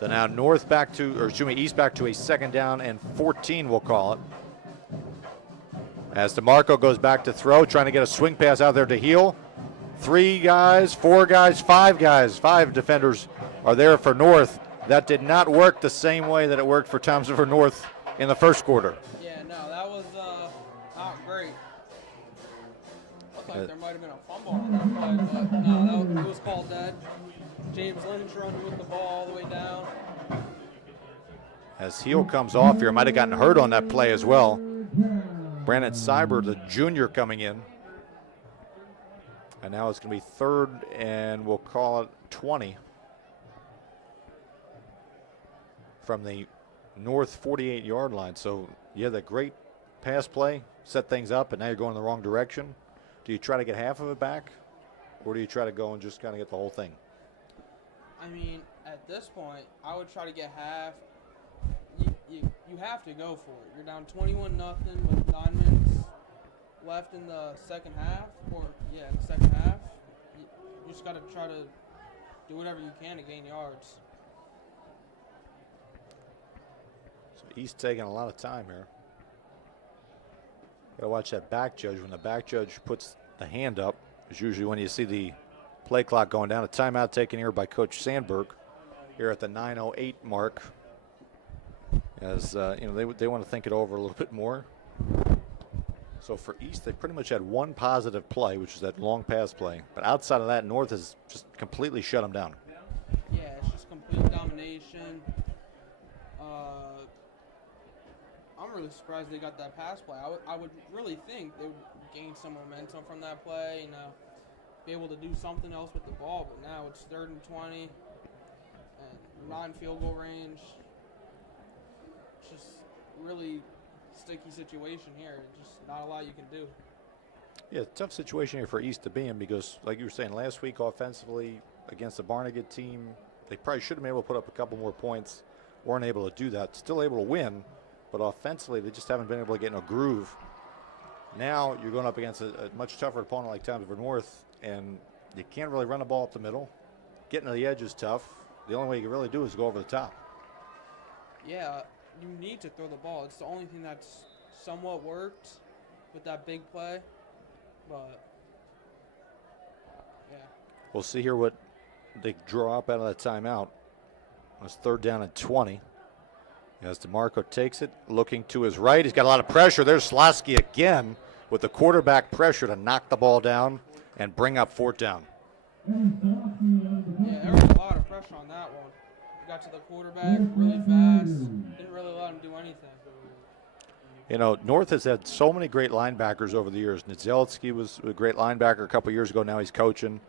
So now East back to a 2nd down and 14, we'll call it. As DeMarco goes back to throw, trying to get a swing pass out there to Heel. 3 guys, 4 guys, 5 guys, 5 defenders are there for North. That did not work the same way that it worked for Toms River North in the first quarter. Yeah, no, that was not great. Looked like there might have been a fumble on that play, but no, it was called dead. James Lynch running with the ball all the way down. As heel comes off here, might have gotten hurt on that play as well. Brandon Cyber, the junior, coming in. And now it's going to be 3rd, and we'll call it 20 from the North 48-yard line. So you had that great pass play, set things up, and now you're going in the wrong direction. Do you try to get half of it back, or do you try to go and just kind of get the whole thing? I mean, at this point, I would try to get half. You have to go for it. You're down 21-0 with 9 minutes left in the second half, in the second half. You just got to try to do whatever you can to gain yards. So East taking a lot of time here. Got to watch that back judge. When the back judge puts the hand up, is usually when you see the play clock going down. A timeout taken here by Coach Sandberg here at the 9:08 mark. As they want to think it over a little bit more. So for East, they pretty much had one positive play, which is that long pass play. But outside of that, North has just completely shut them down. Yeah, it's just complete domination. I'm really surprised they got that pass play. I would really think they would gain some momentum from that play, be able to do something else with the ball. But now it's 3rd and 20, and not in field goal range. It's just really sticky situation here. Just not a lot you can do. Yeah, tough situation here for East to be in because, like you were saying, last week offensively against the Barnegat team, they probably should have been able to put up a couple more points. Weren't able to do that. Still able to win, but offensively they just haven't been able to get in a groove. Now you're going up against a much tougher opponent like Toms River North, and you can't really run the ball up the middle. Getting to the edge is tough. The only way you can really do is go over the top. Yeah, you need to throw the ball. It's the only thing that's somewhat worked with that big play. But, yeah. We'll see here what they draw up out of that timeout. It's 3rd down and 20. As DeMarco takes it, looking to his right. He's got a lot of pressure. There's Slosky again with the quarterback pressure to knock the ball down and bring up 4th down. Yeah, there was a lot of pressure on that one. Got to the quarterback really fast. Didn't really let him do anything. You know, North has had so many great linebackers over the years. Nizelski was a great linebacker a couple years ago. Now he's coaching.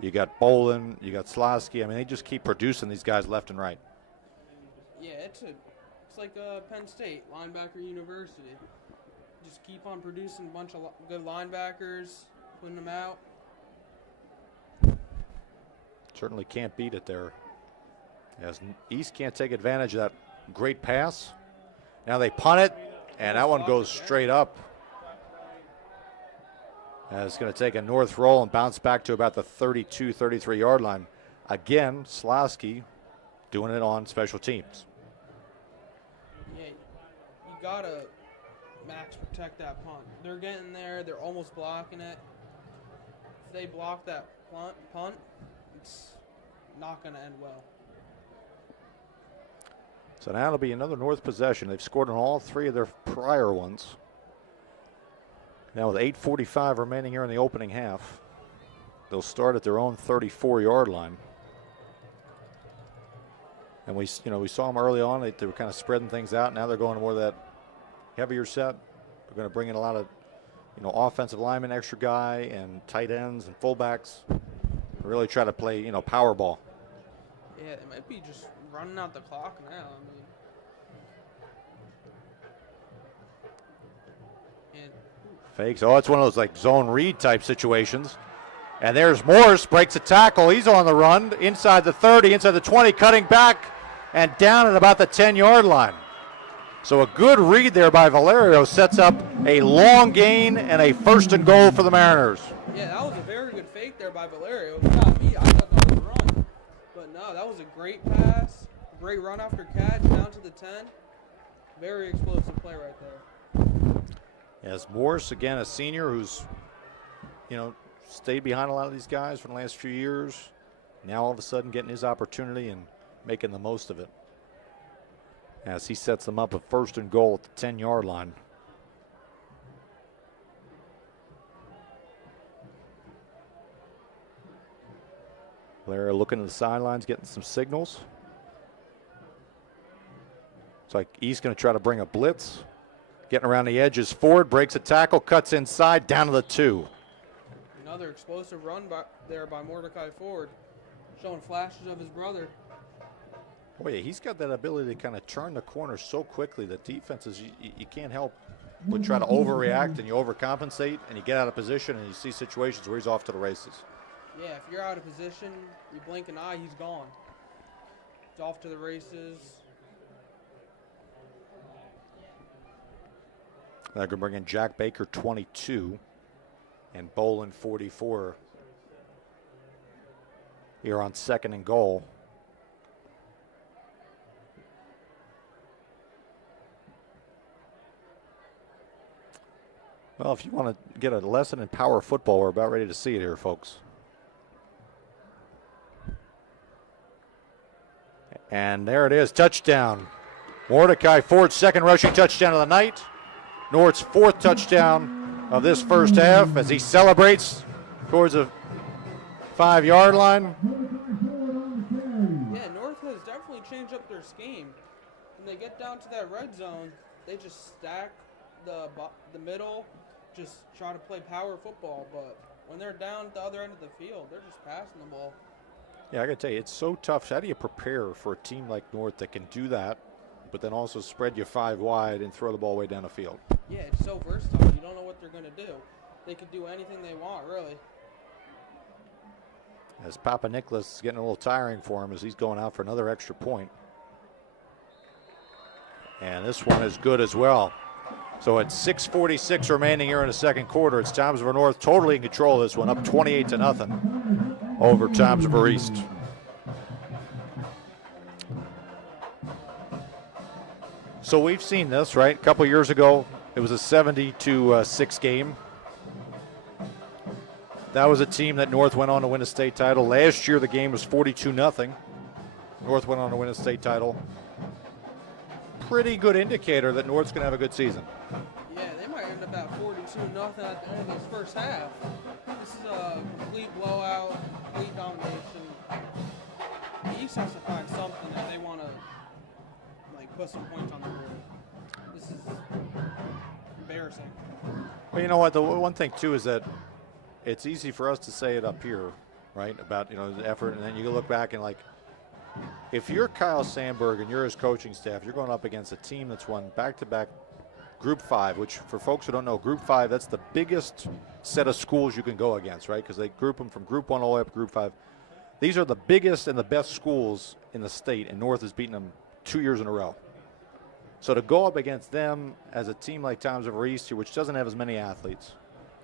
You got Bolin. You got Slosky. I mean, they just keep producing these guys left and right. Yeah, it's like Penn State, linebacker university. Just keep on producing a bunch of good linebackers, putting them out. Certainly can't beat it there. As East can't take advantage of that great pass. Now they punt it, and that one goes straight up. And it's going to take a North roll and bounce back to about the 32, 33-yard line. Again, Slosky doing it on special teams. Yeah, you got to max protect that punt. They're getting there. They're almost blocking it. If they block that punt, it's not going to end well. So now it'll be another North possession. They've scored on all 3 of their prior ones. Now with 8:45 remaining here in the opening half, they'll start at their own 34-yard line. And we saw them early on. They were kind of spreading things out. Now they're going to more of that heavier set. They're going to bring in a lot of, offensive linemen, extra guy, and tight ends and fullbacks. Really try to play, power ball. Yeah, it might be just running out the clock now. Fakes. Oh, it's one of those like zone read type situations. And there's Morse, breaks a tackle. He's on the run inside the 30, inside the 20, cutting back and down at about the 10-yard line. So a good read there by Valerio sets up a long gain and a 1st and goal for the Mariners. Yeah, that was a very good fake there by Valerio. Not me, I thought that was a run. But no, that was a great pass, great run after catch, down to the 10. Very explosive play right there. As Morse, again, a senior who's, stayed behind a lot of these guys for the last few years. Now all of a sudden getting his opportunity and making the most of it. As he sets them up a 1st and goal at the 10-yard line. Blair looking at the sidelines, getting some signals. It's like East going to try to bring a blitz. Getting around the edges. Ford breaks a tackle, cuts inside, down to the 2. Another explosive run there by Mordecai Ford, showing flashes of his brother. Oh yeah, he's got that ability to kind of turn the corner so quickly that defenses, you can't help but try to overreact, and you overcompensate, and you get out of position, and you see situations where he's off to the races. Yeah, if you're out of position, you blink an eye, he's gone. He's off to the races. They're going to bring in Jack Baker, 22, and Bolin, 44, here on 2nd and goal. Well, if you want to get a lesson in power football, we're about ready to see it here, folks. And there it is, touchdown. Mordecai Ford's 2nd rushing touchdown of the night. North's 4th touchdown of this first half as he celebrates towards the 5-yard line. Yeah, North has definitely changed up their scheme. When they get down to that red zone, they just stack the middle, just try to play power football. But when they're down at the other end of the field, they're just passing the ball. Yeah, I got to tell you, it's so tough. How do you prepare for a team like North that can do that, but then also spread you 5 wide and throw the ball way down the field? Yeah, it's so versatile. You don't know what they're going to do. They could do anything they want, really. As Papa Nicholas is getting a little tiring for him as he's going out for another extra point. And this one is good as well. So at 6:46 remaining here in the 2nd quarter, it's Toms River North totally in control of this one, up 28-0 over Toms River East. So we've seen this, right? A couple years ago, it was a 70-6 game. That was a team that North went on to win a state title. Last year, the game was 42-0. North went on to win a state title. Pretty good indicator that North's going to have a good season. Yeah, they might end up at 42-0 at the end of this first half. This is a complete blowout, complete domination. The East has to find something if they want to put some points on the board. This is embarrassing. Well, you know what? The one thing too is that it's easy for us to say it up here, right? About the effort, and then you look back and if you're Kyle Sandberg and you're his coaching staff, you're going up against a team that's won back-to-back Group 5, which for folks who don't know, Group 5, that's the biggest set of schools you can go against, right? Because they group them from Group 1 all the way up to Group 5. These are the biggest and the best schools in the state, and North has beaten them 2 years in a row. So to go up against them as a team like Toms River East here, which doesn't have as many athletes,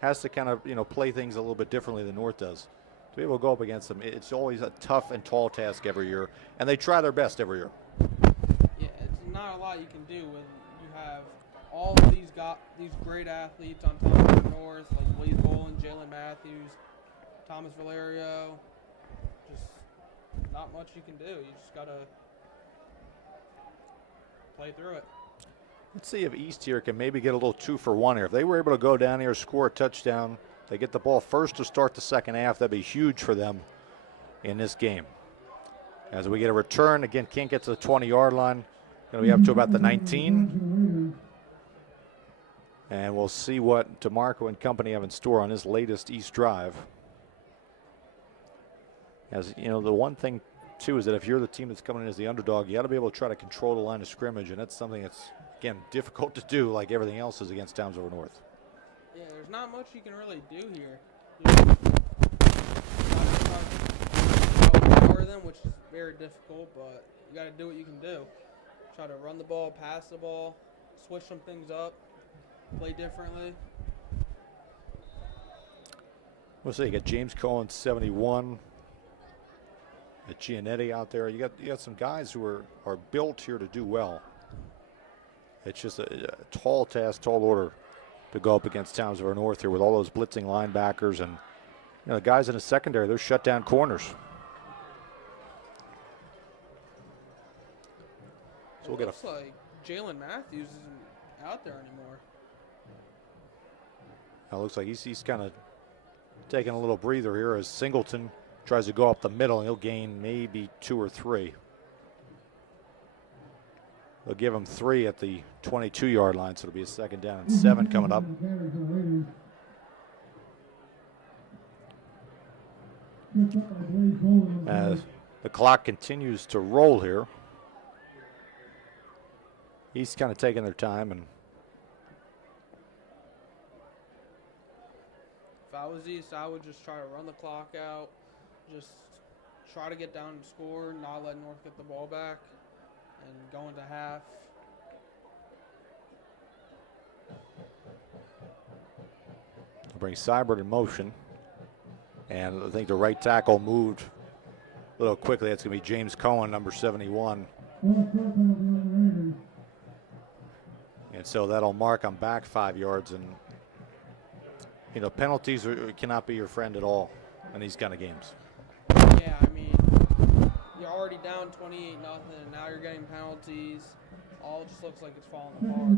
has to kind of play things a little bit differently than North does. To be able to go up against them, it's always a tough and tall task every year, and they try their best every year. Yeah, it's not a lot you can do when you have all of these great athletes on Toms River North, like Blaze Bolin, Jalen Matthews, Thomas Valerio. Just not much you can do. You just gotta play through it. Let's see if East here can maybe get a little 2-for-1 here. If they were able to go down here, score a touchdown, they get the ball first to start the second half, that'd be huge for them in this game. As we get a return, again, can't get to the 20-yard line. Going to be up to about the 19. And we'll see what DeMarco and company have in store on this latest East drive. As the one thing too is that if you're the team that's coming in as the underdog, you got to be able to try to control the line of scrimmage, and that's something that's, again, difficult to do like everything else is against Toms River North. Yeah, there's not much you can really do here. Power them, which is very difficult, but you got to do what you can do. Try to run the ball, pass the ball, switch some things up, play differently. We'll see. You got James Cohen, 71. At Giannetti out there, you got some guys who are built here to do well. It's just a tall task, tall order to go up against Toms River North here with all those blitzing linebackers and You know, the guys in the secondary, they're shut down corners. So we'll get looks like Jalen Matthews isn't out there anymore. It looks like he's kind of taking a little breather here as Singleton tries to go up the middle, and he'll gain maybe 2 or 3. They'll give him 3 at the 22-yard line, so it'll be a 2nd down and 7 coming up. As the clock continues to roll here. He's kind of taking their time. And if I was East, I would just try to run the clock out, just try to get down and score, not let North get the ball back, and go into half. Bring Seibert in motion. And I think the right tackle moved a little quickly. That's going to be James Cohen, number 71. And so that'll mark him back 5 yards. And, you know, penalties cannot be your friend at all in these kind of games. Yeah, I mean, you're already down 28-0, and now you're getting penalties. All just looks like it's falling apart.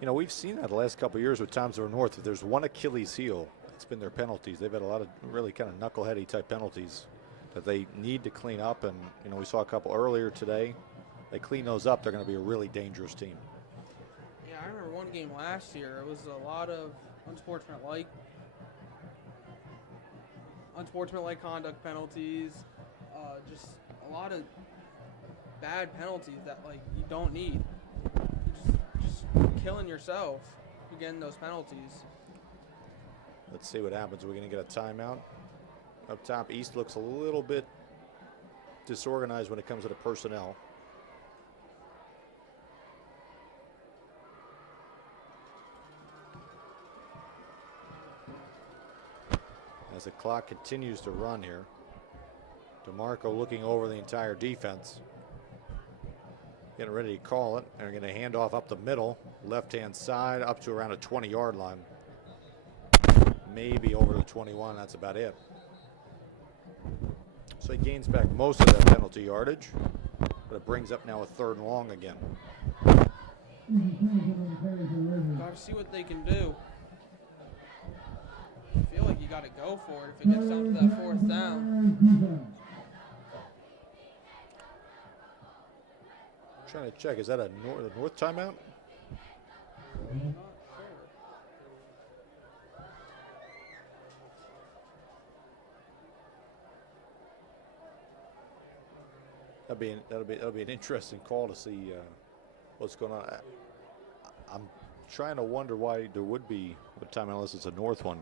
You know, we've seen that the last couple of years with Tom's River North. If there's one Achilles heel, it's been their penalties. They've had a lot of really kind of knuckleheady type penalties that they need to clean up. And, you know, we saw a couple earlier today. They clean those up, they're going to be a really dangerous team. Yeah, I remember one game last year. It was a lot of unsportsmanlike conduct penalties, just a lot of bad penalties that, like, you don't need. Just killing yourself getting those penalties. Let's see what happens. We're going to get a timeout. Up top, East looks a little bit disorganized when it comes to the personnel. As the clock continues to run here, DeMarco looking over the entire defense. Getting ready to call it. They're going to hand off up the middle, left-hand side, up to around a 20-yard line. Maybe over the 21, that's about it. So he gains back most of that penalty yardage, but it brings up now a 3rd and long again. Got to see what they can do. I feel like you got to go for it if it gets down to that 4th down. Trying to check, is that a north timeout? That'll be an interesting call to see what's going on. I'm trying to wonder why there would be a timeout unless it's a north one.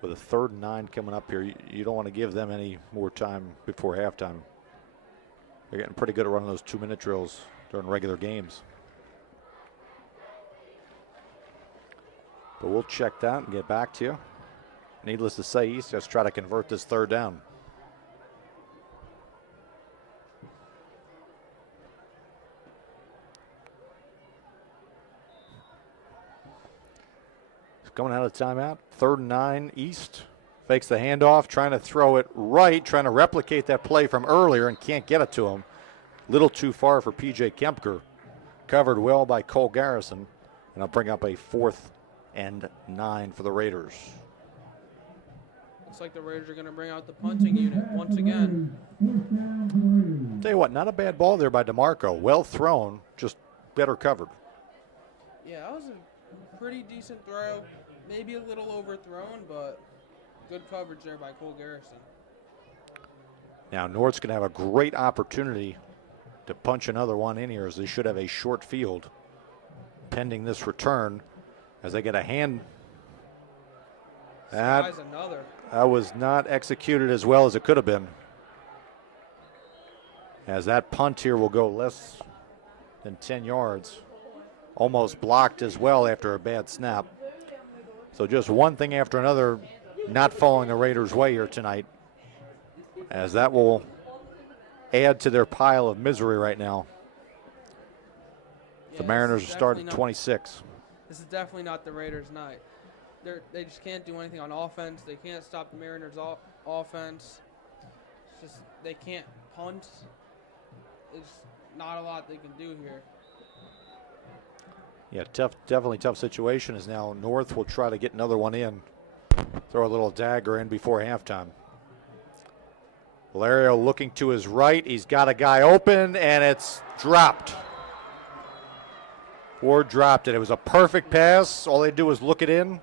With a 3rd and 9 coming up here, you don't want to give them any more time before halftime. They're getting pretty good at running those 2-minute drills during regular games. But we'll check that and get back to you. Needless to say, East just try to convert this 3rd down. Coming out of timeout, 3rd and 9, East. Fakes the handoff, trying to throw it right, trying to replicate that play from earlier and can't get it to him. Little too far for P.J. Kempker. Covered well by Cole Garrison. And I'll bring up a 4th and 9 for the Raiders. Looks like the Raiders are going to bring out the punting unit once again. Tell you what, not a bad ball there by DeMarco. Well thrown, just better covered. Yeah, that was a pretty decent throw. Maybe a little overthrown, but good coverage there by Cole Garrison. Now North's going to have a great opportunity to punch another one in here, as they should have a short field pending this return as they get a hand. That was not executed as well as it could have been, as that punt here will go less than 10 yards. Almost blocked as well after a bad snap. So just one thing after another not falling the Raiders' way here tonight, as that will add to their pile of misery right now. The Mariners start at 26. this is definitely not the Raiders' night. They just can't do anything on offense. They can't stop the Mariners' offense. It's just they can't punt. It's not a lot they can do here. Yeah, definitely tough situation. As now North will try to get another one in. Throw a little dagger in before halftime. Valerio looking to his right. He's got a guy open, and it's dropped. Ford dropped it. It was a perfect pass. All they do is look it in.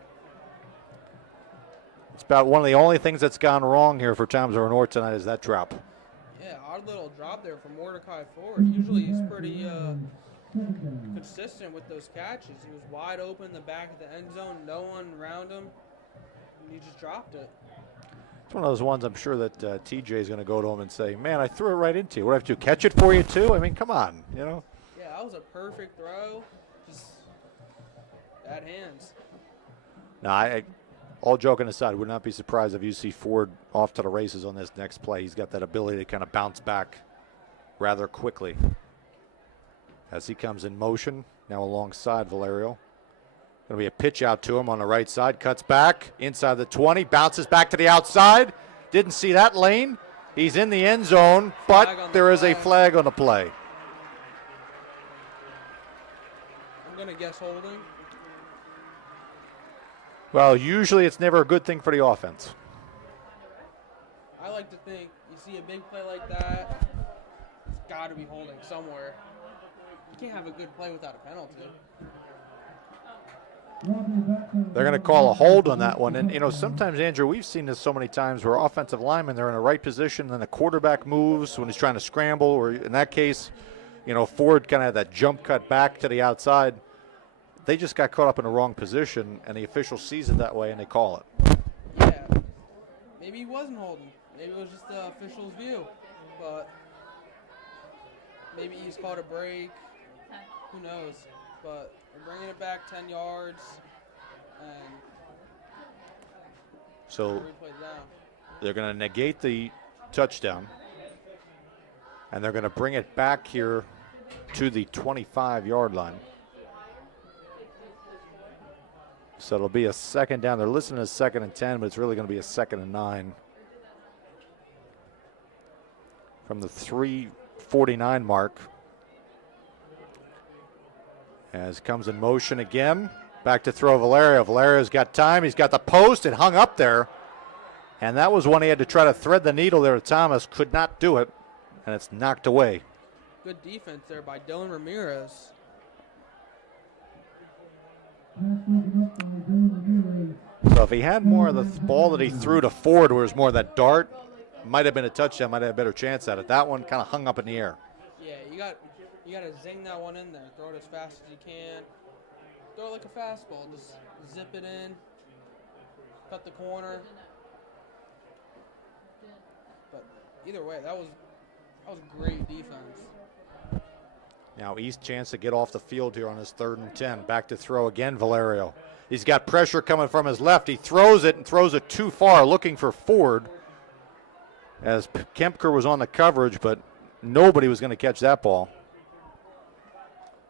It's about one of the only things that's gone wrong here for Toms River North tonight is that drop. Yeah, odd little drop there from Mordecai Ford. Usually he's pretty consistent with those catches. He was wide open in the back of the end zone, no one around him, and he just dropped it. It's one of those ones I'm sure that TJ is going to go to him and say, man, I threw it right into you. What, I have to catch it for you too? I mean, come on, you know? Yeah, that was a perfect throw. Just bad hands. No, all joking aside, would not be surprised if you see Ford off to the races on this next play. He's got that ability to kind of bounce back rather quickly. As he comes in motion, now alongside Valerio. Going to be a pitch out to him on the right side. Cuts back inside the 20. Bounces back to the outside. Didn't see that lane. He's in the end zone, but there is a flag on the play. I'm going to guess holding. Well, usually it's never a good thing for the offense. I like to think you see a big play like that, it's got to be holding somewhere. You can't have a good play without a penalty. They're going to call a hold on that one. And, you know, sometimes, Andrew, we've seen this so many times where offensive linemen, they're in the right position, then the quarterback moves when he's trying to scramble, or in that case, you know, Ford kind of had that jump cut back to the outside. They just got caught up in the wrong position, and the official sees it that way, and they call it. Yeah. Maybe he wasn't holding. Maybe it was just the official's view. But maybe he's caught a break. Who knows? But we're bringing it back 10 yards, and so they're going to negate the touchdown, and they're going to bring it back here to the 25-yard line. So it'll be a second down. They're listing as 2nd and 10, but it's really going to be a 2nd and 9 from the 3:49 mark. As comes in motion again. Back to throw Valerio. Valerio's got time. He's got the post. It hung up there. And that was one he had to try to thread the needle there to Thomas. Could not do it. And it's knocked away. Good defense there by Dylan Ramirez. So if he had more of the ball that he threw to Ford, where it was more of that dart, might have been a touchdown, might have a better chance at it. That one kind of hung up in the air. Yeah, you got to zing that one in there. Throw it as fast as you can. Throw it like a fastball. Just zip it in. Cut the corner. But either way, that was great defense. Now East chance to get off the field here on his 3rd and 10. Back to throw again, Valerio. He's got pressure coming from his left. He throws it and throws it too far, looking for Ford. As Kempker was on the coverage, but nobody was going to catch that ball.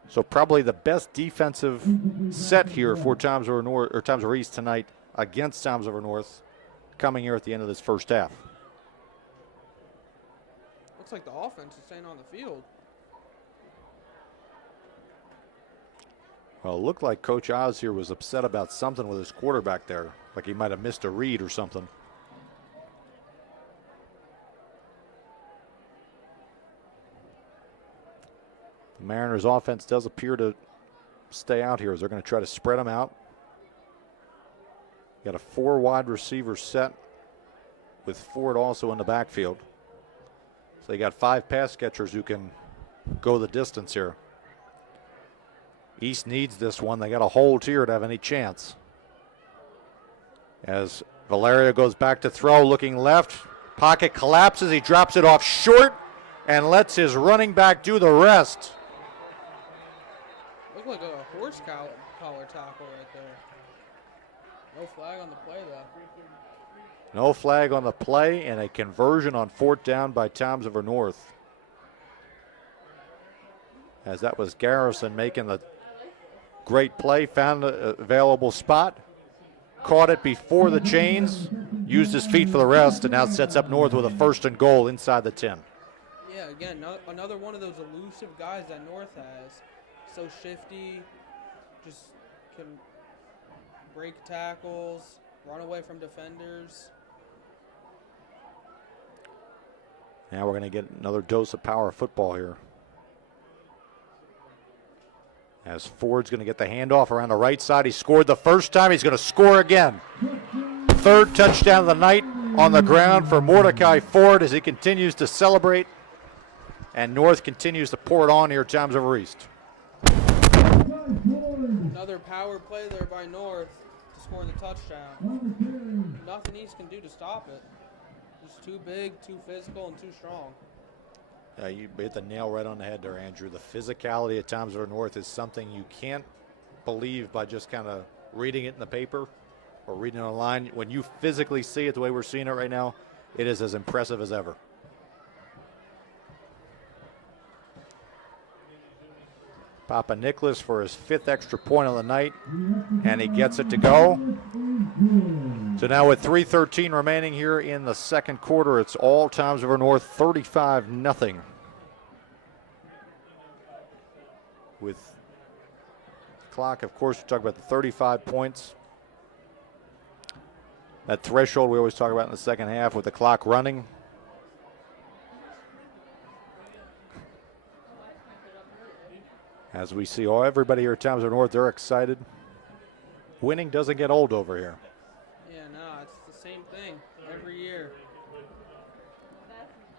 So probably the best defensive set here for Toms River North or Toms River East tonight against Toms River North, coming here at the end of this first half. Looks like the offense is staying on the field. Well, it looked like Coach Oz here was upset about something with his quarterback there, like he might have missed a read or something. The Mariners offense does appear to stay out here as they're going to try to spread them out. Got a 4 wide receiver set with Ford also in the backfield. So they got 5 pass catchers who can go the distance here. East needs this one. They got a hold here to have any chance. As Valerio goes back to throw, looking left. Pocket collapses. He drops it off short and lets his running back do the rest. Looked like a horse collar tackle right there. No flag on the play, though. No flag on the play, and a conversion on 4th down by Toms River North. As that was Garrison making the great play, found an available spot, caught it before the chains, used his feet for the rest, and now sets up North with a 1st and goal inside the 10. Yeah, again, another one of those elusive guys that North has. So shifty, just can break tackles, run away from defenders. Now we're going to get another dose of power football here. As Ford's going to get the handoff around the right side. He scored the first time. He's going to score again. 3rd touchdown of the night on the ground for Mordecai Ford as he continues to celebrate. And North continues to pour it on here at Toms River East. Another power play there by North to score the touchdown. Nothing East can do to stop it. It's too big, too physical, and too strong. You hit the nail right on the head there, Andrew. The physicality at Toms River North is something you can't believe by just kind of reading it in the paper or reading it online. When you physically see it the way we're seeing it right now, it is as impressive as ever. Papa Nicholas for his 5th extra point of the night, and he gets it to go. So now with 3:13 remaining here in the 2nd quarter, it's all Toms River North 35-0. With the clock, of course, we talk about the 35 points. That threshold we always talk about in the second half with the clock running. As we see everybody here at Toms River North, they're excited. Winning doesn't get old over here. Yeah, no, it's the same thing every year.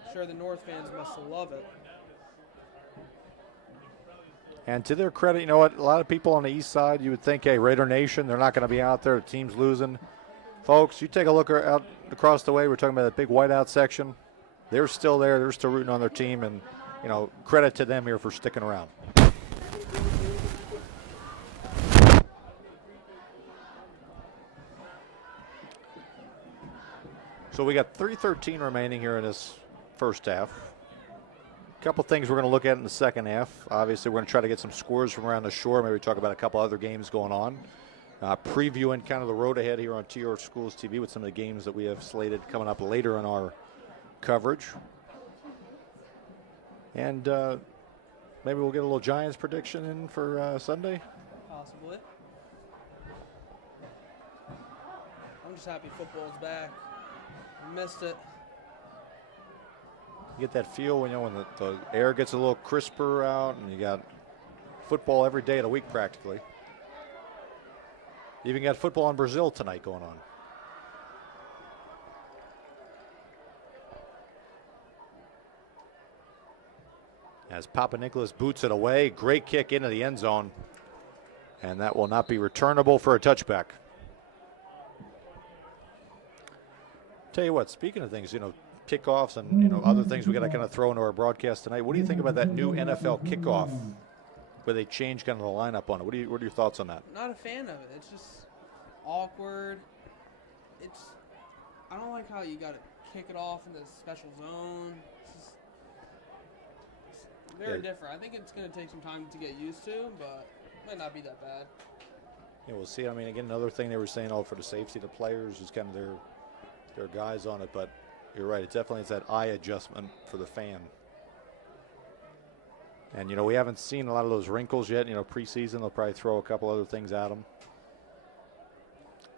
I'm sure the North fans must love it. And to their credit, you know what? A lot of people on the east side, you would think, hey, Raider Nation, they're not going to be out there. The team's losing. Folks, you take a look out across the way. We're talking about the big whiteout section. They're still there. They're still rooting on their team. And, you know, credit to them here for sticking around. So we got 3:13 remaining here in this first half. A couple things we're going to look at in the second half. Obviously, we're going to try to get some scores from around the shore. Maybe talk about a couple other games going on. Previewing kind of the road ahead here on TR Schools TV with some of the games that we have slated coming up later in our coverage. And maybe we'll get a little Giants prediction in for Sunday. Possibly. I'm just happy football's back. I missed it. You get that feel when the air gets a little crisper out and you got football every day of the week practically. You even got football in Brazil tonight going on. As Papa Nicholas boots it away, great kick into the end zone. And that will not be returnable for a touchback. Tell you what, speaking of things, kickoffs and other things we got to kind of throw into our broadcast tonight. What do you think about that new NFL kickoff where they change kind of the lineup on it? What are your thoughts on that? Not a fan of it. It's just awkward. I don't like how you got to kick it off in the special zone. It's very different. I think it's going to take some time to get used to, but it might not be that bad. Yeah, we'll see. I mean, again, another thing they were saying, for the safety of the players is kind of their guys on it, but you're right. It definitely is that eye adjustment for the fan. And, we haven't seen a lot of those wrinkles yet. Preseason, they'll probably throw a couple other things at them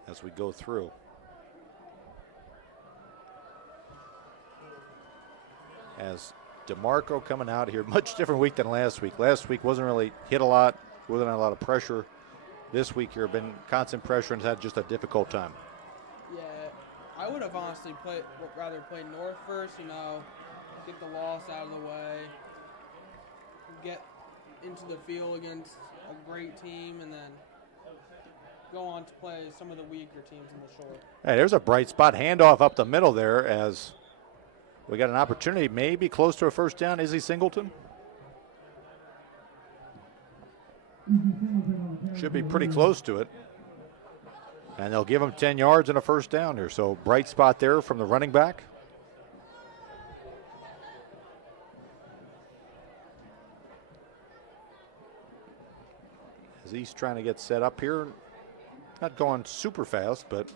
as we go through. As DeMarco coming out here, much different week than last week. Last week wasn't really hit a lot, wasn't a lot of pressure. This week here, been constant pressure and had just a difficult time. Yeah, I would have honestly rather played North first, get the loss out of the way, get into the field against a great team, and then go on to play some of the weaker teams in the short. Hey, there's a bright spot. Handoff up the middle there as we got an opportunity, maybe close to a first down. Izzy Singleton. Should be pretty close to it. And they'll give him 10 yards and a first down here. So bright spot there from the running back. As As East trying to get set up here. Not going super fast, but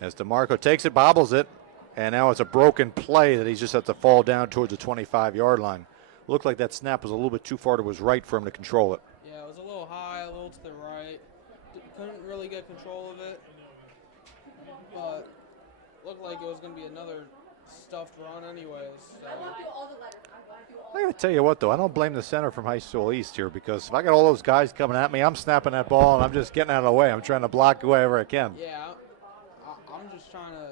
as DeMarco takes it, bobbles it, and now it's a broken play that he just has to fall down towards the 25-yard line. Looked like that snap was a little bit too far to his right for him to control it. Yeah, it was a little high, a little to the right. Couldn't really get control of it, but looked like it was going to be another stuffed run anyways. So. I gotta tell you what, though, I don't blame the center from High School East here, because if I got all those guys coming at me, I'm snapping that ball and I'm just getting out of the way. I'm trying to block wherever I can. Yeah, I'm just trying to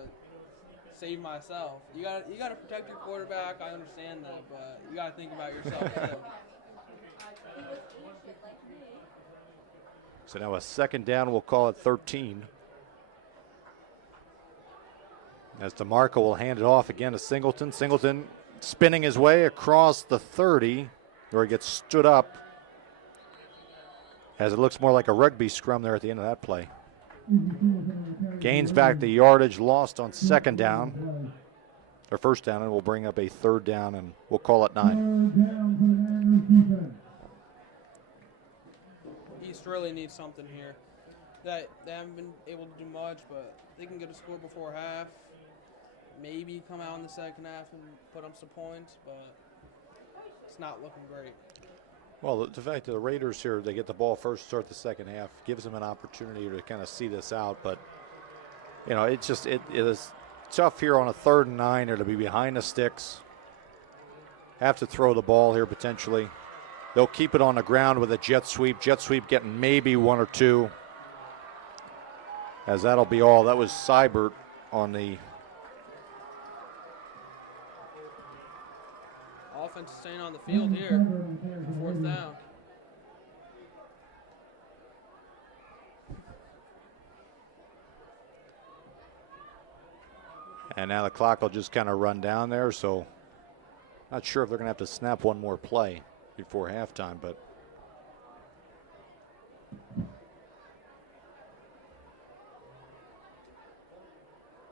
save myself. You got to protect your quarterback. I understand that, but you got to think about yourself too. So now a second down, we'll call it 13. As DeMarco will hand it off again to Singleton. Singleton spinning his way across the 30, where he gets stood up, as it looks more like a rugby scrum there at the end of that play. Gains back the yardage lost on second down, or first down, and we'll bring up a third down, and we'll call it 9. East really needs something here. They haven't been able to do much, but they can get a score before half. Maybe come out in the second half and put up some points, but it's not looking great. Well, the fact that the Raiders here, they get the ball first, start the second half, gives them an opportunity to kind of see this out. But, you know, it is tough here on a 3rd and 9 or to be behind the sticks. Have to throw the ball here potentially. They'll keep it on the ground with a jet sweep. Jet sweep getting maybe 1 or 2. As that'll be all. That was Seibert on the offense staying on the field here. 4th down. And now the clock will just kind of run down there, so not sure if they're going to have to snap one more play before halftime, but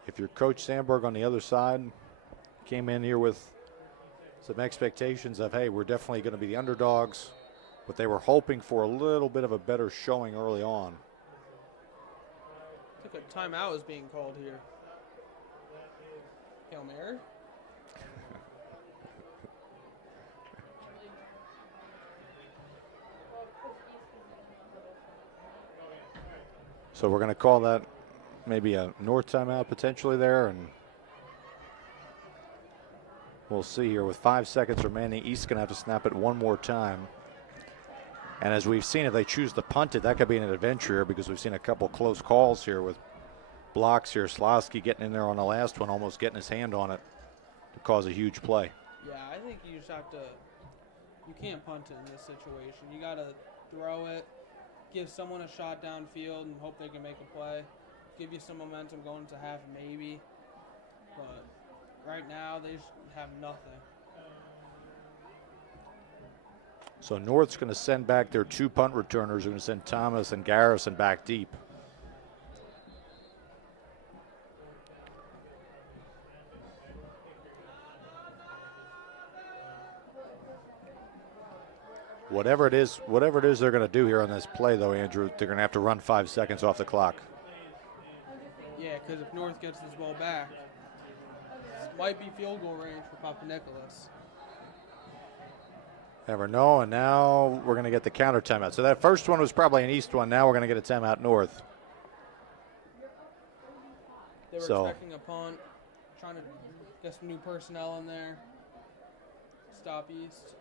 if you're Coach Sandberg on the other side, came in here with some expectations of, hey, we're definitely going to be the underdogs, but they were hoping for a little bit of a better showing early on. I think a timeout is being called here. Hail Mary? So we're going to call that maybe a North timeout potentially there, and we'll see here with 5 seconds remaining. East's going to have to snap it one more time. And as we've seen, if they choose to punt it, that could be an adventure here, because we've seen a couple close calls here with blocks here. Slosky getting in there on the last one, almost getting his hand on it to cause a huge play. Yeah, I think you just have to, you can't punt it in this situation. You got to throw it, give someone a shot downfield and hope they can make a play. Give you some momentum going into half maybe. But right now they just have nothing. So North's going to send back their 2 punt returners. They're going to send Thomas and Garrison back deep. Whatever it is they're going to do here on this play, though, Andrew, they're going to have to run 5 seconds off the clock. Yeah, because if North gets this ball back, it might be field goal range for Papa Nicholas. Never know, and now we're going to get the counter timeout. So that first one was probably an East one. Now we're going to get a timeout North. They were expecting a punt, trying to get some new personnel in there. Stop East.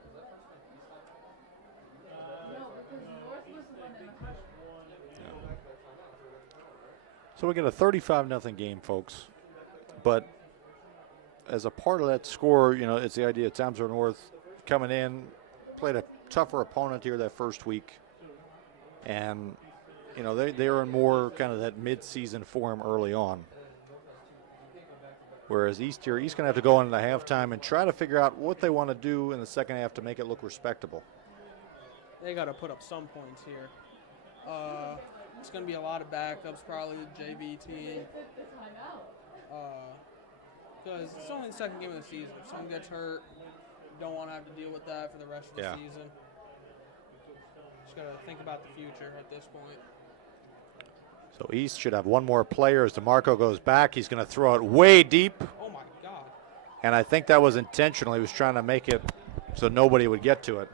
So we get a 35-0 game, folks. But as a part of that score, you know, it's the idea of Townsville North coming in, played a tougher opponent here that first week. And, you know, they were in more kind of that mid-season form early on. Whereas East here, East going to have to go into the halftime and try to figure out what they want to do in the second half to make it look respectable. They got to put up some points here. It's going to be a lot of backups, probably the JV team. because it's only the second game of the season. If someone gets hurt, you don't want to have to deal with that for the rest of the season. Just got to think about the future at this point. So East should have one more player as DeMarco goes back. He's going to throw it way deep. Oh, my God. And I think that was intentional. He was trying to make it so nobody would get to it.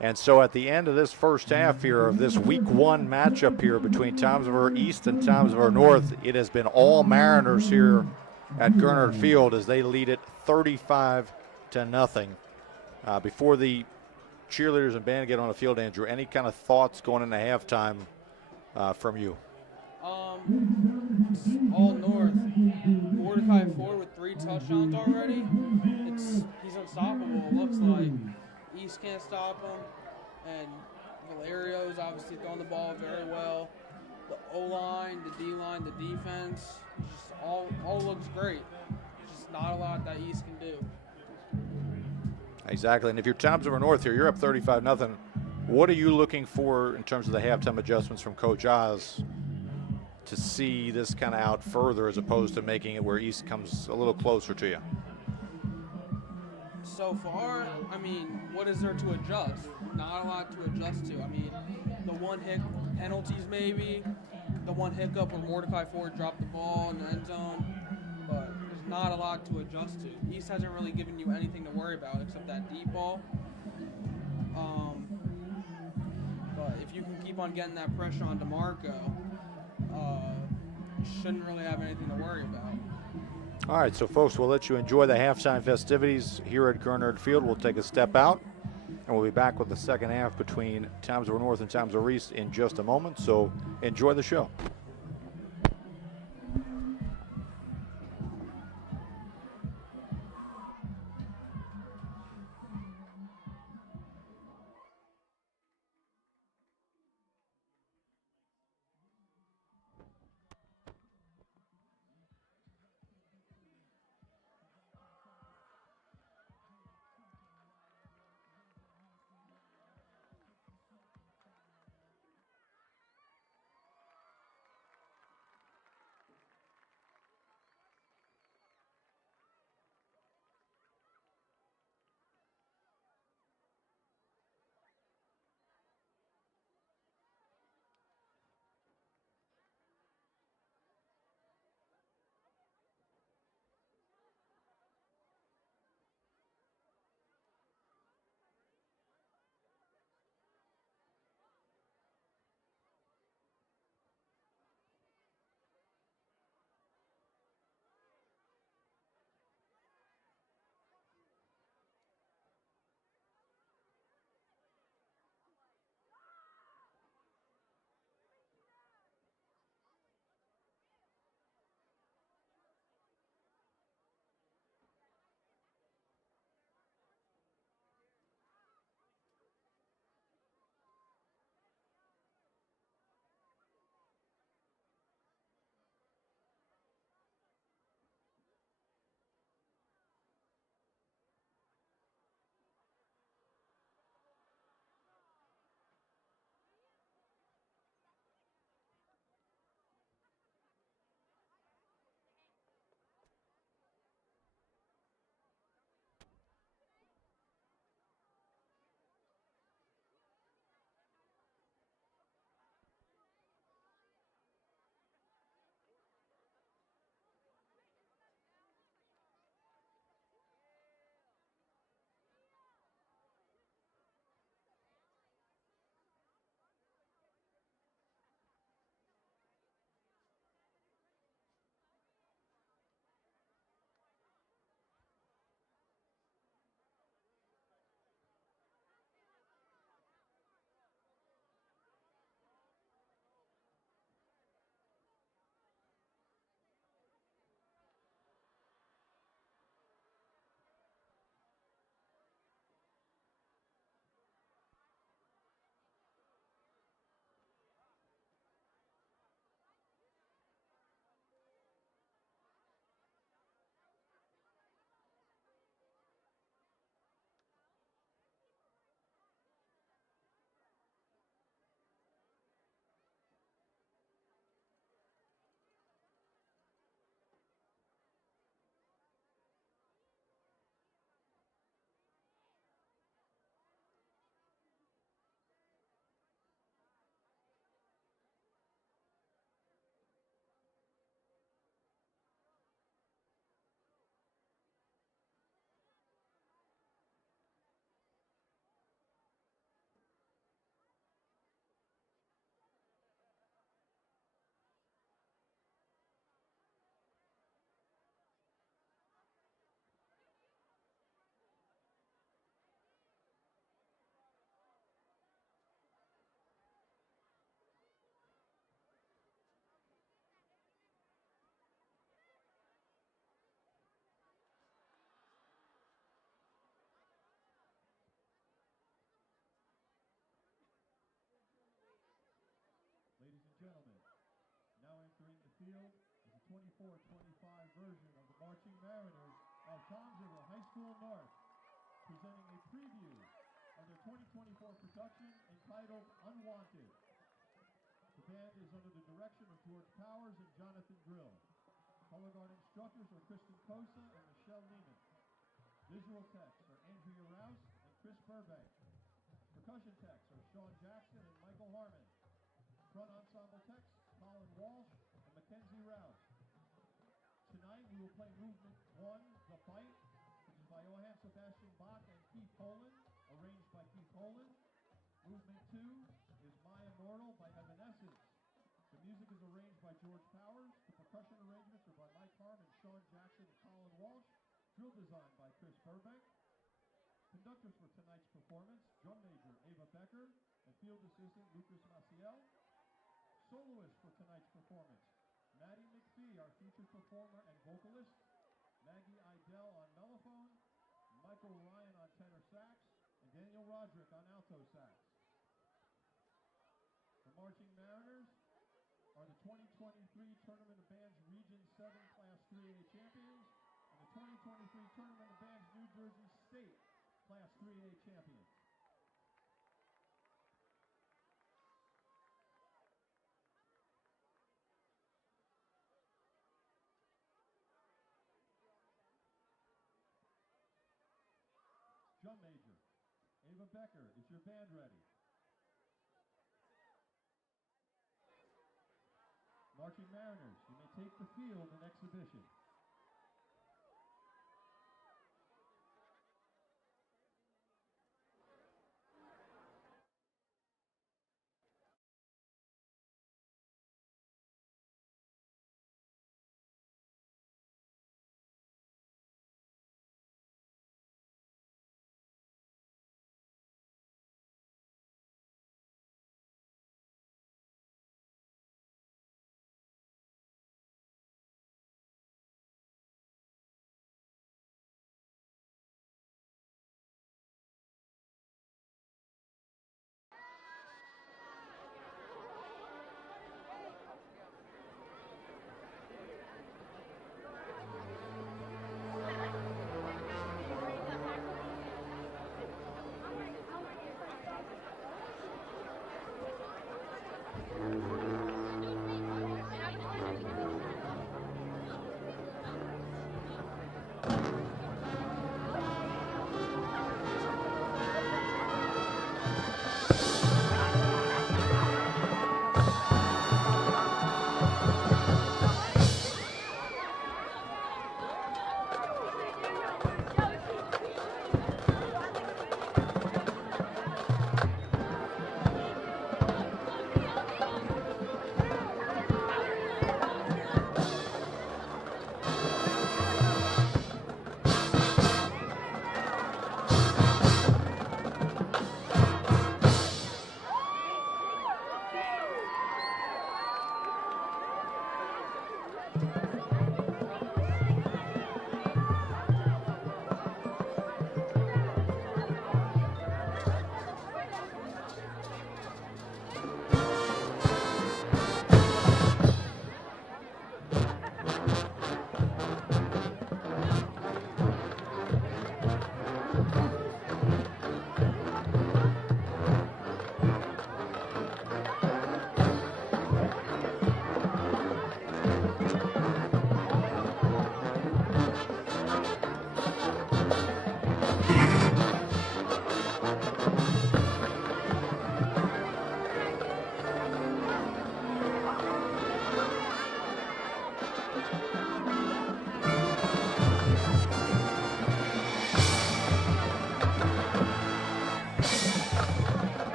And so at the end of this first half here of this week 1 matchup here between Toms River East and Toms River North, it has been all Mariners here at Gernert Field as they lead it 35-0. Before the cheerleaders and band get on the field, Andrew, any kind of thoughts going into halftime from you? It's all North. Mordecai Ford with 3 touchdowns already. He's unstoppable, it looks like. East can't stop him. And Valerio's obviously throwing the ball very well. The O-line, the D-line, the defense, just all looks great. Just not a lot that East can do. Exactly. And if you're Toms River North here, you're up 35-0. What are you looking for in terms of the halftime adjustments from Coach Oz to see this kind of out further as opposed to making it where East comes a little closer to you? So far, I mean, what is there to adjust? Not a lot to adjust to. I mean, the one hit penalties maybe, the one hiccup where Mordecai Ford dropped the ball in the end zone, but there's not a lot to adjust to. East hasn't really given you anything to worry about except that deep ball. But if you can keep on getting that pressure on DeMarco, you shouldn't really have anything to worry about. All right, so folks, we'll let you enjoy the halftime festivities here at Gernert Field. We'll take a step out, and we'll be back with the second half between Toms River North and Toms River East in just a moment. So enjoy the show. field is a 24-25 version of the Marching Mariners of Toms River High School North, presenting a preview of their 2024 production entitled Unwanted. The band is under the direction of George Powers and Jonathan Grill. Color guard instructors are Kristen Kosa and Michelle Neiman. Visual techs are Andrea Rouse and Chris Burbank. Percussion techs are Sean Jackson and Michael Harmon. Front ensemble techs, Colin Walsh and Mackenzie Rouse. Tonight we will play Movement 1, The Fight, which is by Johann Sebastian Bach and Keith Poland, arranged by Keith Poland. Movement 2 is My Immortal by Evanescence. The music is arranged by George Powers. The percussion arrangements are by Mike Harm and Sean Jackson and Colin Walsh. Drill design by Chris Burbank. Conductors for tonight's performance, drum major Ava Becker and field assistant Lucas Maciel. Soloists for tonight's performance, Maddie McPhee, our featured performer and vocalist, Maggie Idell on mellophone, Michael Ryan on tenor sax, and Daniel Roderick on alto sax. The Marching Mariners are the 2023 Tournament of Bands Region 7 Class 3A champions and the 2023 Tournament of Bands New Jersey State Class 3A champions. Drum major, Ava Becker, is your band ready? Marching Mariners, you may take the field in exhibition.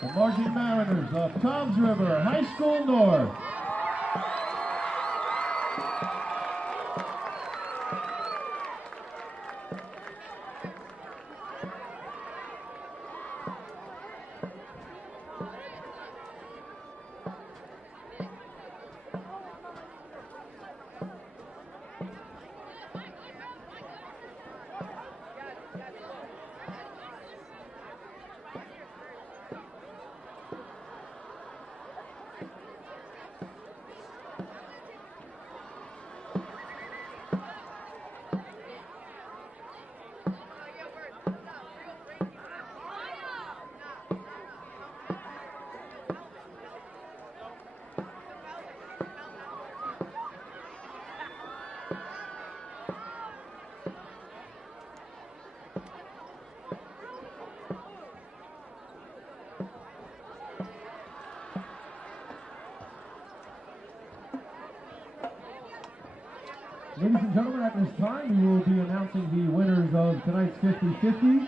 the Marching Mariners of Toms River High School North. Ladies and gentlemen, at this time, we will be announcing the winners of tonight's 50-50.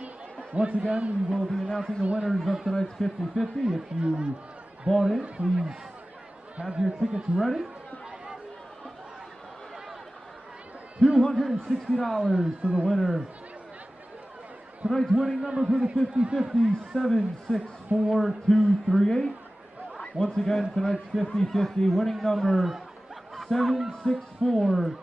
Once again, we will be announcing the winners of tonight's 50-50. If you bought in, please have your tickets ready. $260 for the winner. Tonight's winning number for the 50-50, 764238. Once again, tonight's 50-50 winning number, 764238.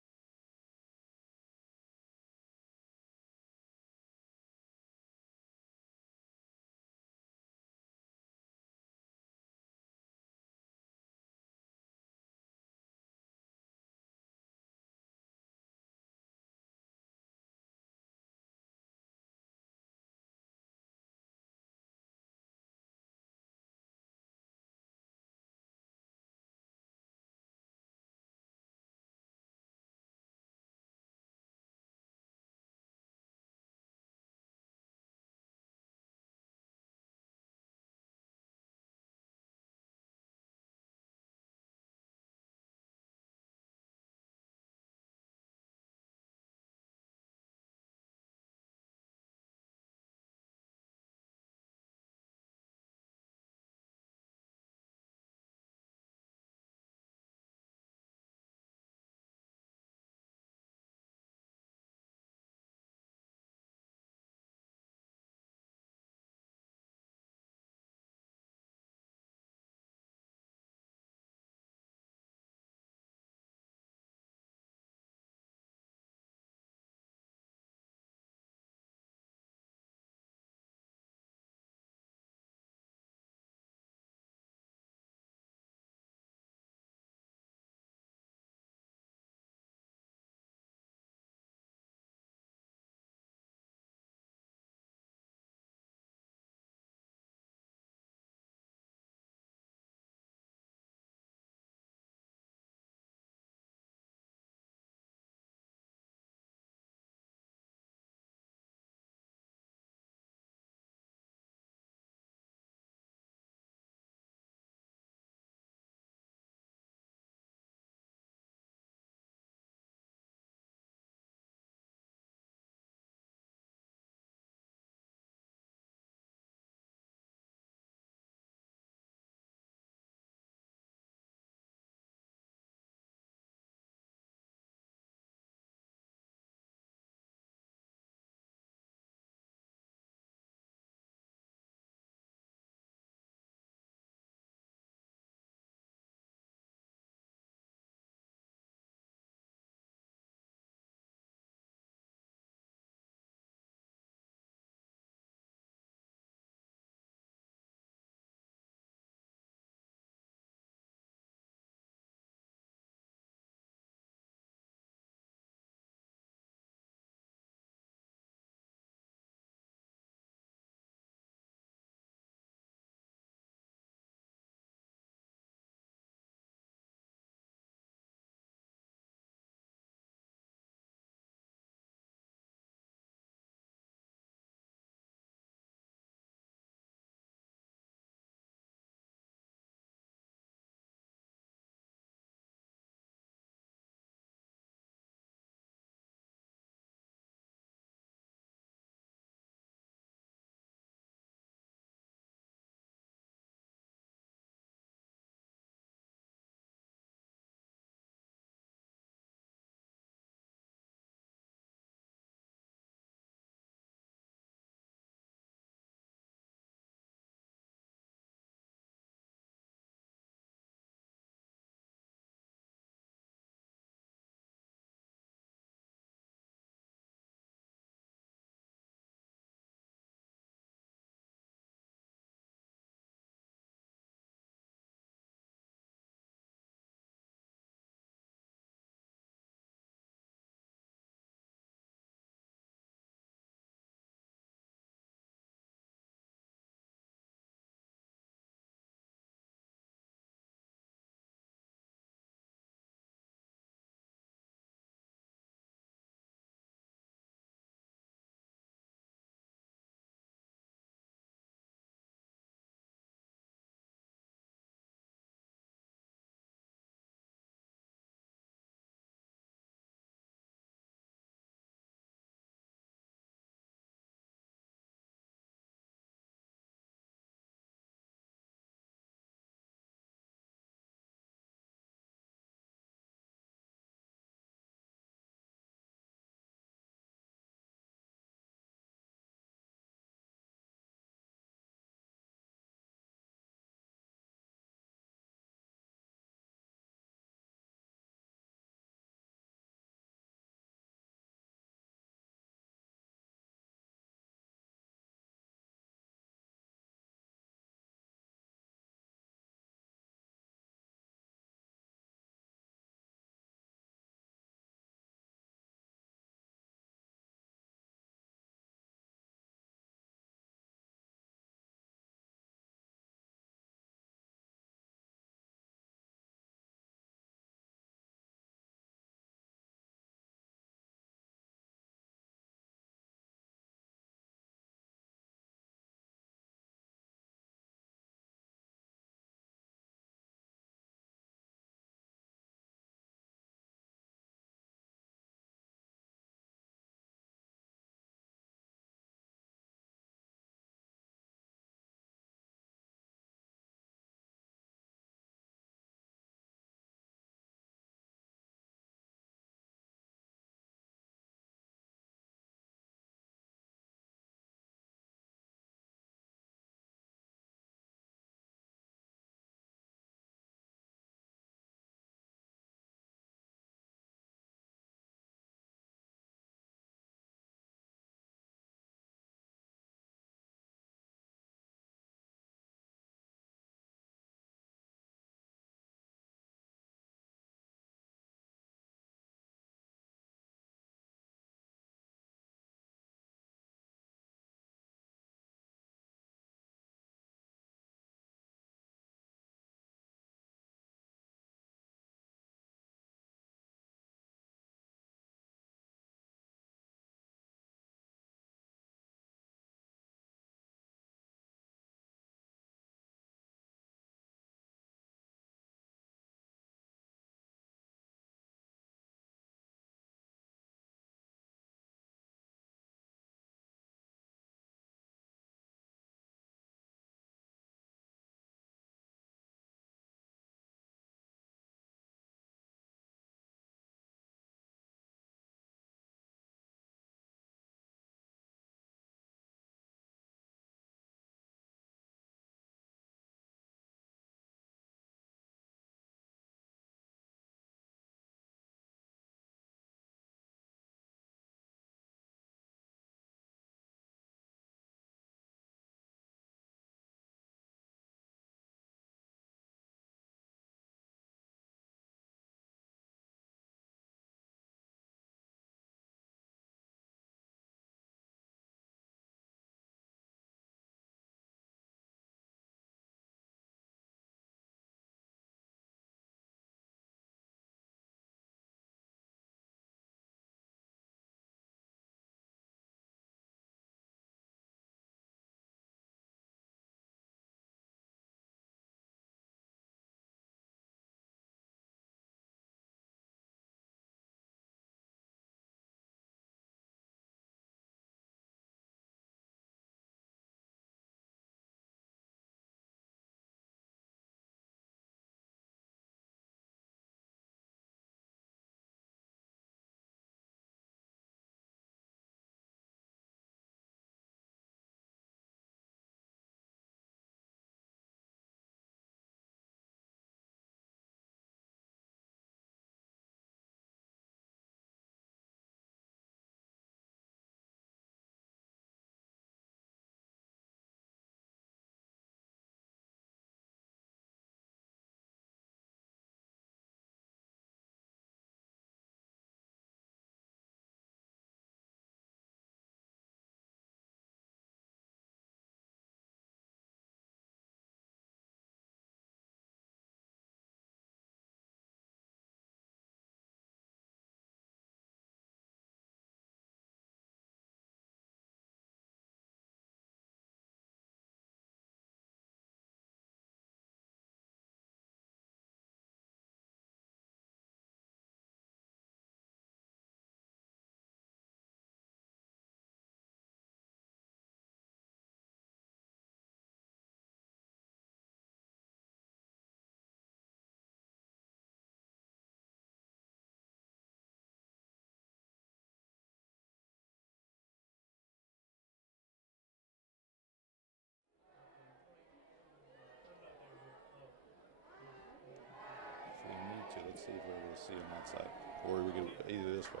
see on that side. Or we could either this way.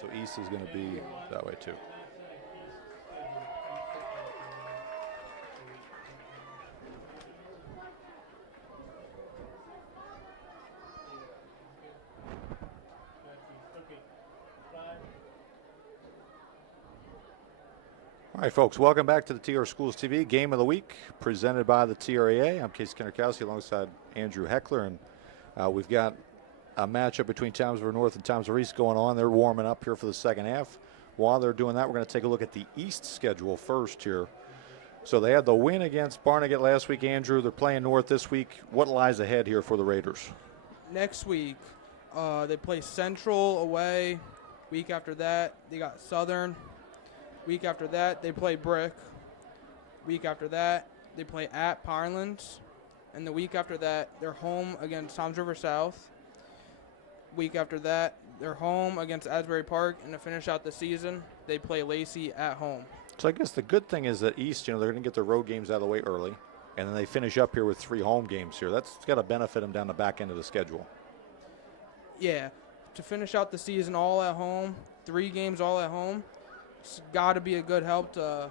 So east is going to be that way too. All right, folks, welcome back to the TR Schools TV Game of the Week, presented by the TRAA. I'm Casey Kennerkowski alongside Andrew Heckler, and we've got a matchup between Toms River North and Toms River East going on. They're warming up here for the second half. While they're doing that, we're going to take a look at the East schedule first here. So they had the win against Barnegat last week, Andrew. They're playing North this week. What lies ahead here for the Raiders? Next week, they play Central away. Week after that, they got Southern. Week after that, they play Brick. Week after that, they play at Pinelands. And the week after that, they're home against Toms River South. Week after that, they're home against Asbury Park. And to finish out the season, they play Lacey at home. So I guess the good thing is that East, they're going to get their road games out of the way early. And then they finish up here with 3 home games here. That's got to benefit them down the back end of the schedule. Yeah, to finish out the season all at home, 3 games all at home. It's got to be a good help to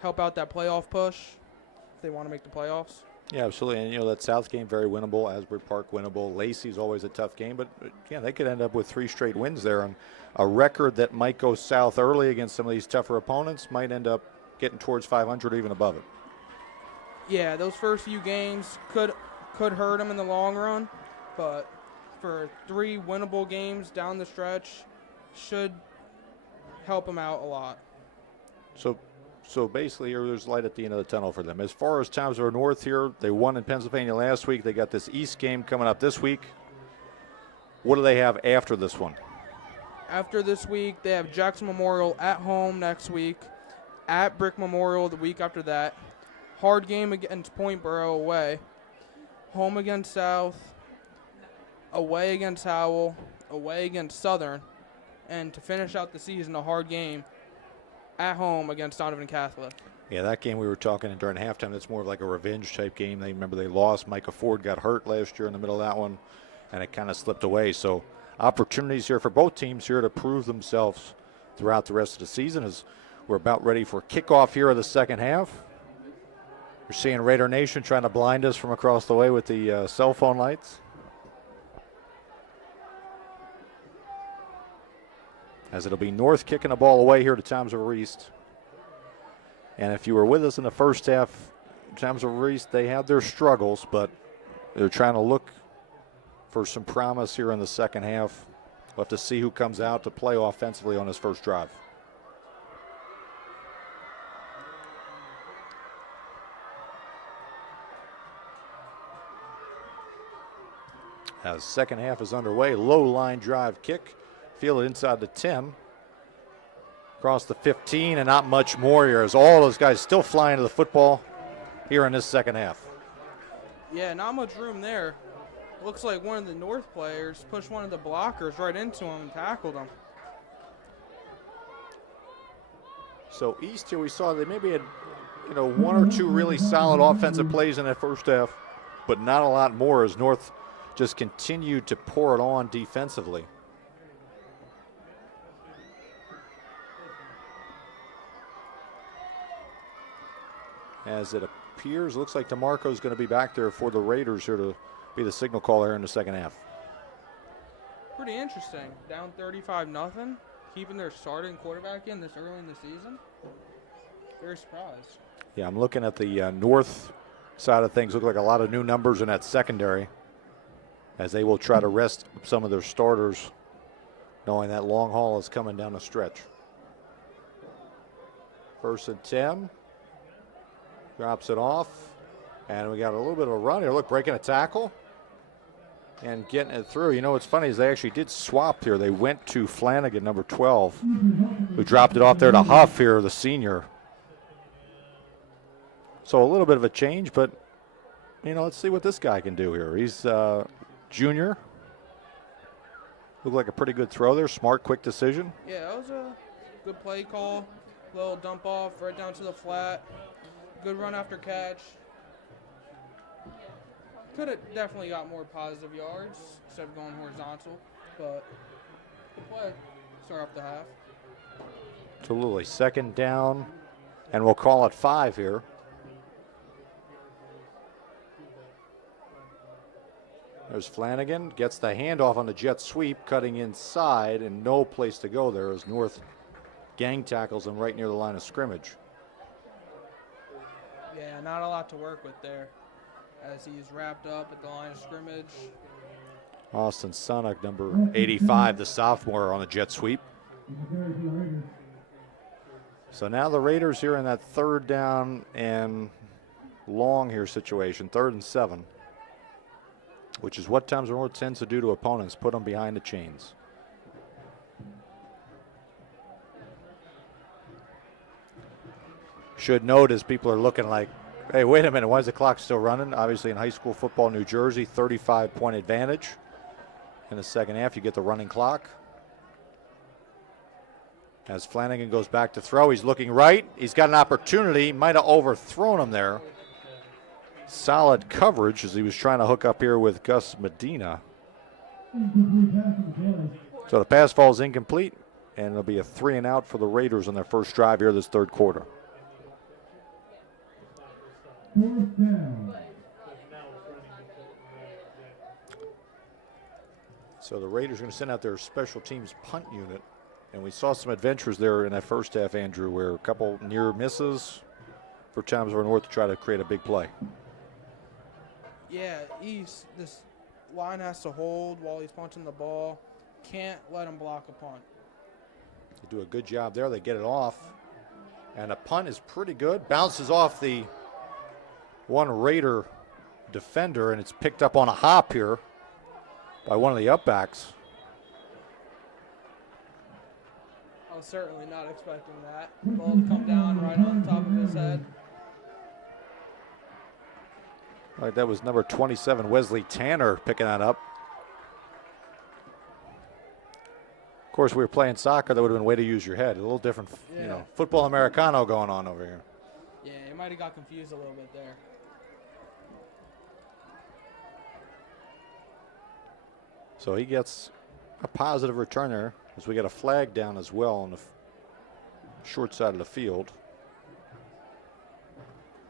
help out that playoff push if they want to make the playoffs. Yeah, absolutely. And, that South game, very winnable. Asbury Park, winnable. Lacey's always a tough game. But, yeah, they could end up with 3 straight wins there. And a record that might go south early against some of these tougher opponents might end up getting towards 500 or even above it. Yeah, those first few games could hurt them in the long run. But for 3 winnable games down the stretch should help them out a lot. So basically there's light at the end of the tunnel for them. As far as Toms River North here, they won in Pennsylvania last week. They got this East game coming up this week. What do they have after this one? After this week, they have Jackson Memorial at home next week, at Brick Memorial the week after that. Hard game against Point Borough away. Home against South, away against Howell, away against Southern. And to finish out the season, a hard game at home against Donovan Catholic. Yeah, that game we were talking during halftime, that's more of like a revenge type game. They lost. Micah Ford got hurt last year in the middle of that one, and it kind of slipped away. So opportunities here for both teams here to prove themselves throughout the rest of the season as we're about ready for kickoff here of the second half. We're seeing Raider Nation trying to blind us from across the way with the cell phone lights. As it'll be North kicking the ball away here to Toms River East. And if you were with us in the first half, Toms River East, they had their struggles, but they're trying to look for some promise here in the second half. We'll have to see who comes out to play offensively on his first drive. As second half is underway, low line drive kick. Fielded inside the 10. Across the 15, and not much more here as all those guys still flying to the football here in this second half. Yeah, not much room there. Looks like one of the North players pushed one of the blockers right into him and tackled him. So East here, we saw they maybe had 1 or 2 really solid offensive plays in that first half, but not a lot more as North just continued to pour it on defensively. As it appears, looks like DeMarco's going to be back there for the Raiders here to be the signal caller in the second half. Pretty interesting. Down 35-0, keeping their starting quarterback in this early in the season. Very surprised. Yeah, I'm looking at the North side of things. Look like a lot of new numbers in that secondary as they will try to rest some of their starters, knowing that long haul is coming down the stretch. 1st and 10. Drops it off, and we got a little bit of a run here. Look, breaking a tackle and getting it through. What's funny is they actually did swap here. They went to Flanagan, number 12, who dropped it off there to Huff here, the senior. So a little bit of a change, but, let's see what this guy can do here. He's junior. Looked like a pretty good throw there. Smart, quick decision. Yeah, that was a good play call. Little dump off right down to the flat. Good run after catch. Could have definitely got more positive yards instead of going horizontal, but good play. Start off the half. Absolutely. Second down, and we'll call it 5 here. There's Flanagan, gets the handoff on the jet sweep, cutting inside, and no place to go there as North gang tackles him right near the line of scrimmage. Yeah, not a lot to work with there as he's wrapped up at the line of scrimmage. Austin Sonic, number 85, the sophomore, on the jet sweep. So now the Raiders here in that third down and long here situation, 3rd and 7, which is what Tom's North tends to do to opponents, put them behind the chains. Should note as people are looking like, hey, wait a minute, why is the clock still running? Obviously in high school football, New Jersey, 35-point advantage. In the second half, you get the running clock. As Flanagan goes back to throw, he's looking right. He's got an opportunity, might have overthrown him there. Solid coverage as he was trying to hook up here with Gus Medina. So the pass falls incomplete, and it'll be a 3 and out for the Raiders on their first drive here this third quarter. So the Raiders are going to send out their special teams punt unit. And we saw some adventures there in that first half, Andrew, where a couple near misses for Toms River North to try to create a big play. Yeah, this line has to hold while he's punching the ball. Can't let him block a punt. They do a good job there. They get it off. And a punt is pretty good. Bounces off the one Raider defender, and it's picked up on a hop here by one of the upbacks. I was certainly not expecting that ball to come down right on top of his head. All right, that was number 27, Wesley Tanner, picking that up. Of course, we were playing soccer. That would have been a way to use your head. A little different, yeah. You know, football Americano going on over here. Yeah, he might have got confused a little bit there. So he gets a positive return there as we get a flag down as well on the short side of the field.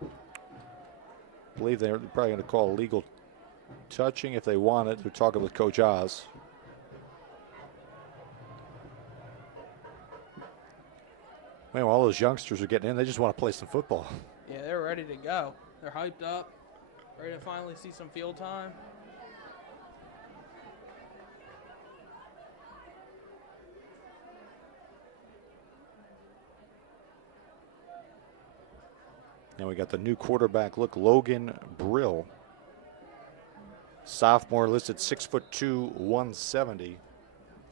I believe they're probably going to call illegal touching if they want it. They're talking with Coach Oz. Meanwhile, all those youngsters are getting in. They just want to play some football. Yeah, they're ready to go. They're hyped up, ready to finally see some field time. Now we got the new quarterback look, Logan Brill. Sophomore listed 6'2", 170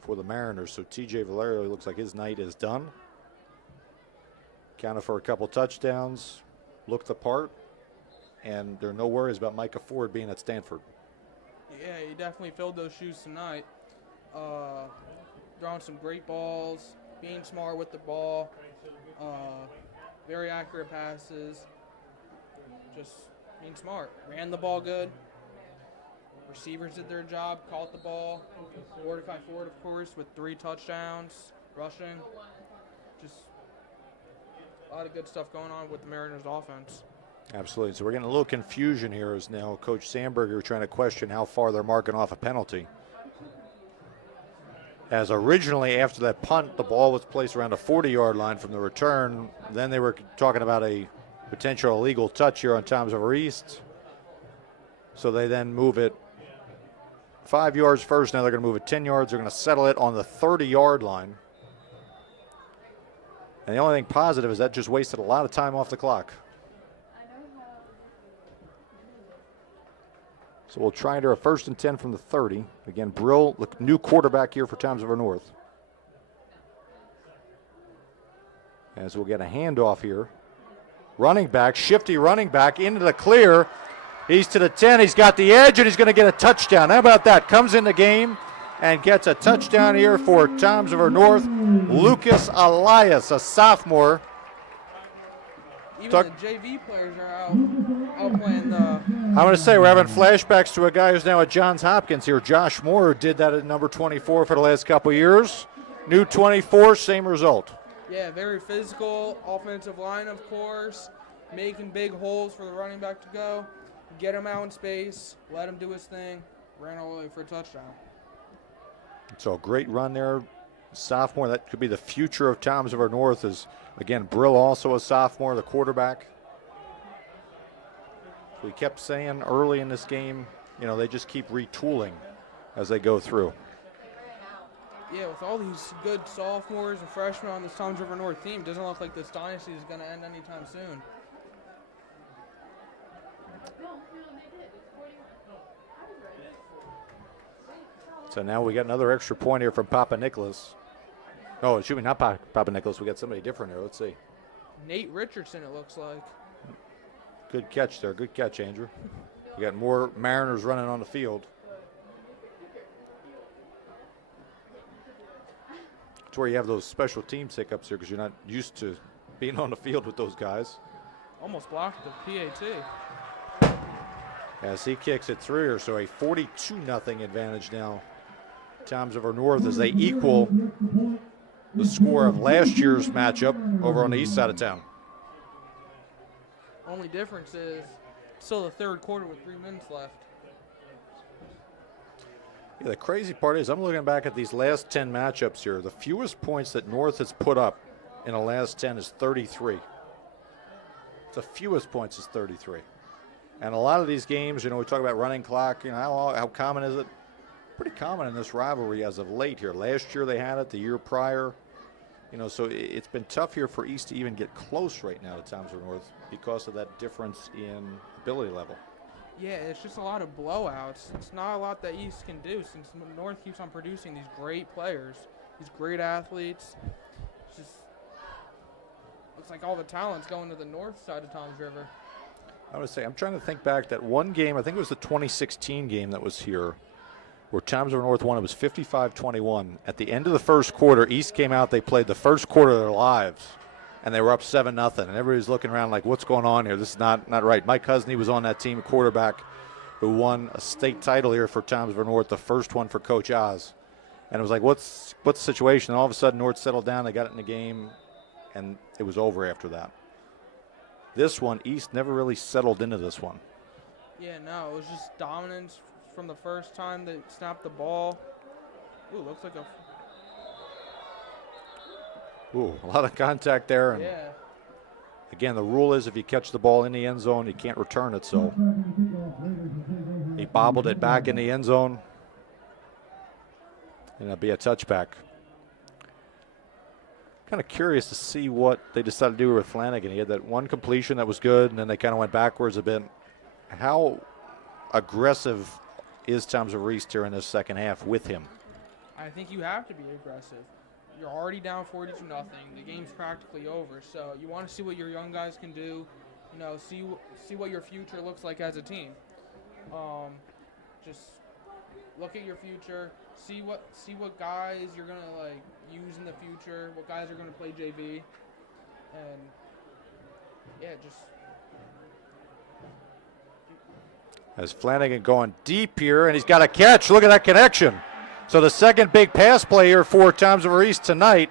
for the Mariners. So TJ Valerio looks like his night is done. Counted for a couple touchdowns, looked the part, and there are no worries about Micah Ford being at Stanford. Yeah, he definitely filled those shoes tonight. Throwing some great balls, being smart with the ball, very accurate passes, just being smart. Ran the ball good. Receivers did their job, caught the ball. Mordecai Ford, of course, with 3 touchdowns, rushing. Just a lot of good stuff going on with the Mariners offense. Absolutely. So we're getting a little confusion here as now Coach Sandberger trying to question how far they're marking off a penalty. As originally after that punt, the ball was placed around a 40-yard line from the return. Then they were talking about a potential illegal touch here on Toms River East. So they then move it 5 yards first. Now they're going to move it 10 yards. They're going to settle it on the 30-yard line. And the only thing positive is that just wasted a lot of time off the clock. So we'll try under a 1st and 10 from the 30. Again, Brill, the new quarterback here for Toms River North. As we'll get a handoff here. Running back, shifty running back into the clear. He's to the 10. He's got the edge, and he's going to get a touchdown. How about that? Comes in the game and gets a touchdown here for Toms River North. Lucas Elias, a sophomore. Even the JV players are out playing the. I'm going to say we're having flashbacks to a guy who's now at Johns Hopkins here. Josh Moore did that at number 24 for the last couple of years. New 24, same result. Yeah, very physical, offensive line, of course, making big holes for the running back to go, get him out in space, let him do his thing, ran all the way for a touchdown. So a great run there. Sophomore, that could be the future of Toms River North. Is again, Brill also a sophomore, the quarterback. We kept saying early in this game, you know, they just keep retooling as they go through. Yeah, with all these good sophomores and freshmen on this Toms River North team, doesn't look like this dynasty is going to end anytime soon. So now we got another extra point here from Papa Nicholas. Oh, excuse me, not Papa Nicholas. We got somebody different here. Let's see. Nate Richardson, it looks like. Good catch there. Good catch, Andrew. We got more Mariners running on the field. It's where you have those special teams hiccups here because you're not used to being on the field with those guys. Almost blocked the PAT. As he kicks it through here, so a 42-0 advantage now. Toms River North as they equal the score of last year's matchup over on the east side of town. Only difference is still the third quarter with 3 minutes left. Yeah, the crazy part is I'm looking back at these last 10 matchups here. The fewest points that North has put up in the last 10 is 33. The fewest points is 33. And a lot of these games, you know, we talk about running clock, you know, how common is it? Pretty common in this rivalry as of late here. Last year they had it, the year prior. You know, so it's been tough here for East to even get close right now to Toms River North because of that difference in ability level. Yeah, it's just a lot of blowouts. It's not a lot that East can do since North keeps on producing these great players, these great athletes. It's just looks like all the talent's going to the north side of Toms River. I would say, I'm trying to think back that one game, I think it was the 2016 game that was here, where Toms River North won. It was 55-21. At the end of the first quarter, East came out, they played the first quarter of their lives, and they were up 7-0. And everybody's looking around like, what's going on here? This is not right. Mike Husney was on that team, quarterback, who won a state title here for Toms River North, the first one for Coach Oz. And it was like, what's the situation? And all of a sudden, North settled down, they got it in the game, and it was over after that. This one, East never really settled into this one. Yeah, no, it was just dominance from the first time they snapped the ball. Ooh, looks like a lot of contact there. And yeah. Again, the rule is if you catch the ball in the end zone, you can't return it. So he bobbled it back in the end zone, and it'll be a touchback. Kind of curious to see what they decided to do with Flanagan. He had that one completion that was good, and then they kind of went backwards a bit. How aggressive is Toms River East here in this second half with him? I think you have to be aggressive. You're already down 42-0. The game's practically over, so you want to see what your young guys can do. You know, see what your future looks like as a team. Just look at your future. See what guys you're gonna like use in the future. What guys are gonna play JV, and yeah, just. As Flanagan going deep here, and he's got a catch. Look at that connection. So the second big pass play here for Toms River East tonight.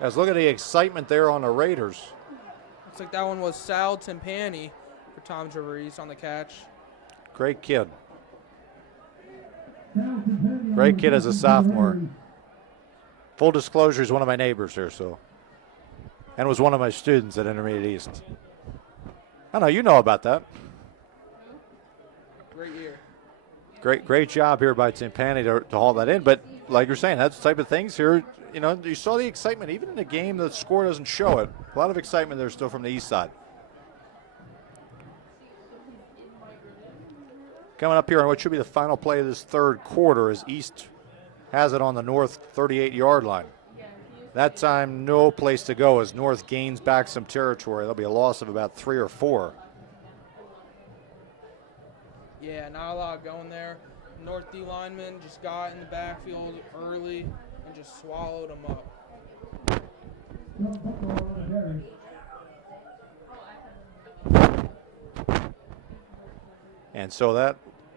As look at the excitement there on the Raiders. Looks like that one was Sal Timpani for Toms River East on the catch. Great kid. Great kid as a sophomore. Full disclosure, he's one of my neighbors here, so, and was one of my students at Intermediate East. I know you know about that. Great year. Great job here by Timpani to haul that in. But like you're saying, that's the type of things here. You know, you saw the excitement even in a game the score doesn't show it. A lot of excitement there still from the east side. Coming up here on what should be the final play of this third quarter as East has it on the North 38-yard line. That time, no place to go as North gains back some territory. There'll be a loss of about 3 or 4. Yeah, not a lot going there. North D lineman just got in the backfield early and just swallowed him up. And so that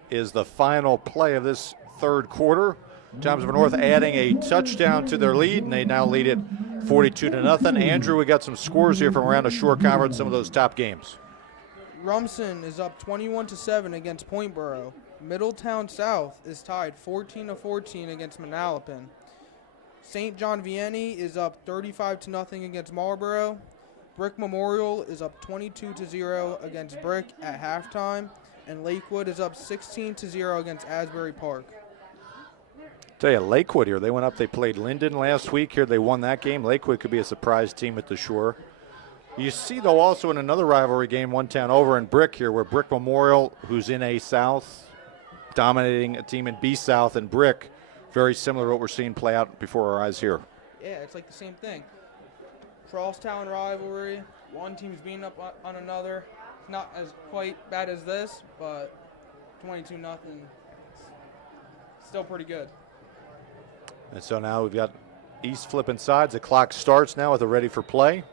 is the final play of this third quarter. Thompsonville North adding a touchdown to their lead, and they now lead it 42-0. Andrew, we got some scores here from around the Shore Conference, some of those top games. Rumson is up 21-7 against Pointborough. Middletown South is tied 14-14 against Manalapan. St. John Vianney is up 35-0 against Marlborough. Brick Memorial is up 22-0 against Brick at halftime, and Lakewood is up 16-0 against Asbury Park. Tell you, Lakewood here, they went up, they played Linden last week here, they won that game. Lakewood could be a surprise team at the Shore. You see, though, also in another rivalry game, one town over in Brick here, where Brick Memorial, who's in A South, dominating a team in B South, and Brick, very similar to what we're seeing play out before our eyes here. Yeah, it's like the same thing. Crosstown rivalry, one team's beating up on another. It's not as quite bad as this, but 22-0, still pretty good. And so now we've got East flipping sides. The clock starts now with a ready for play.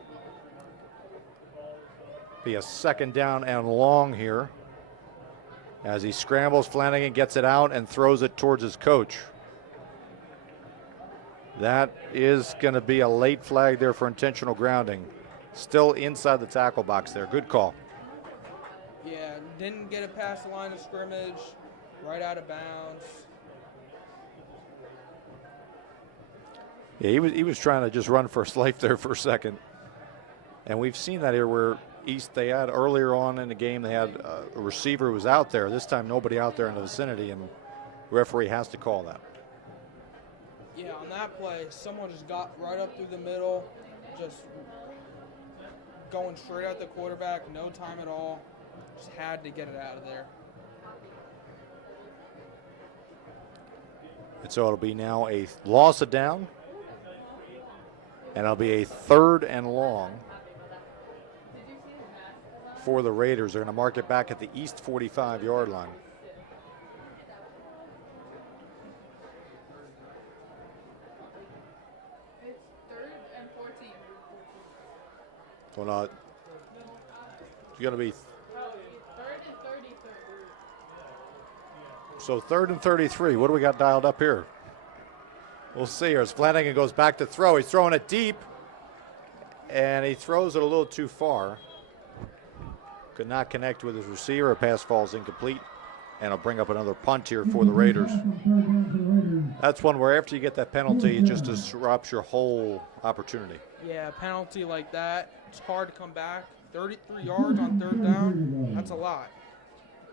Be a second down and long here. As he scrambles, Flanagan gets it out and throws it towards his coach. That is going to be a late flag there for intentional grounding. Still inside the tackle box there. Good call. Yeah, didn't get it past the line of scrimmage, right out of bounds. Yeah, he was trying to just run for his life there for a second. And we've seen that here where East, they had earlier on in the game, they had a receiver who was out there. This time nobody out there in the vicinity, and the referee has to call that. Yeah, on that play, someone just got right up through the middle, just going straight at the quarterback, no time at all. Just had to get it out of there. And so it'll be now a loss of down, and it'll be a third and long for the Raiders. They're going to mark it back at the East 45-yard line. It's 3rd and 14. So not. It's going to be. 3rd and 33. So 3rd and 33. What do we got dialed up here? We'll see here as Flanagan goes back to throw. He's throwing it deep, and he throws it a little too far. Could not connect with his receiver. A pass falls incomplete, and it'll bring up another punt here for the Raiders. That's one where after you get that penalty, it just disrupts your whole opportunity. Yeah, a penalty like that, it's hard to come back. 33 yards on 3rd down, that's a lot.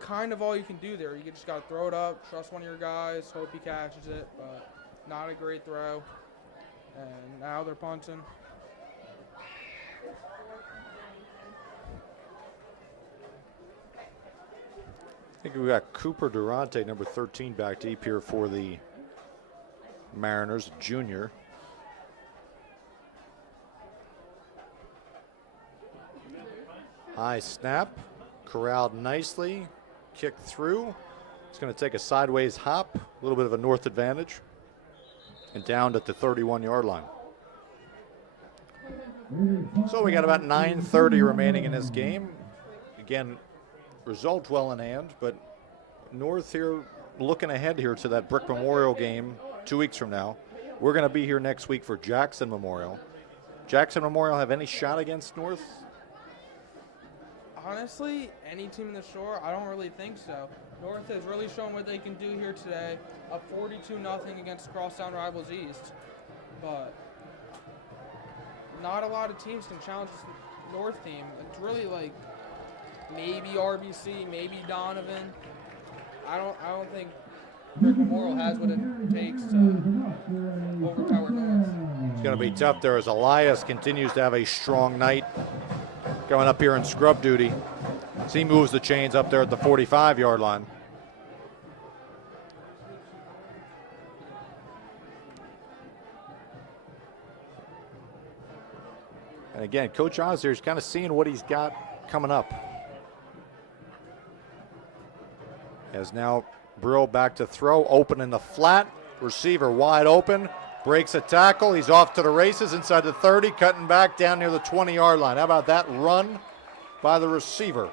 Kind of all you can do there. You just got to throw it up, trust one of your guys, hope he catches it, but not a great throw. And now they're punting. I think we got Cooper Durante, number 13, back deep here for the Mariners, junior. High snap, corralled nicely, kicked through. It's going to take a sideways hop, a little bit of a north advantage, and down at the 31-yard line. So we got about 9:30 remaining in this game. Again, result well in hand, but North here looking ahead here to that Brick Memorial game 2 weeks from now. We're going to be here next week for Jackson Memorial. Jackson Memorial have any shot against North? Honestly, any team in the Shore, I don't really think so. North has really shown what they can do here today, up 42-0 against crosstown rivals East. But not a lot of teams can challenge this North team. It's really like maybe RBC, maybe Donovan. I don't think Brick Memorial has what it takes to overpower North. It's going to be tough there as Elias continues to have a strong night going up here in scrub duty. So he moves the chains up there at the 45-yard line. And again, Coach Oz here is kind of seeing what he's got coming up. As now Brill back to throw, open in the flat, receiver wide open, Breaks a tackle. He's off to the races inside the 30, cutting back down near the 20-yard line. How about that run by the receiver?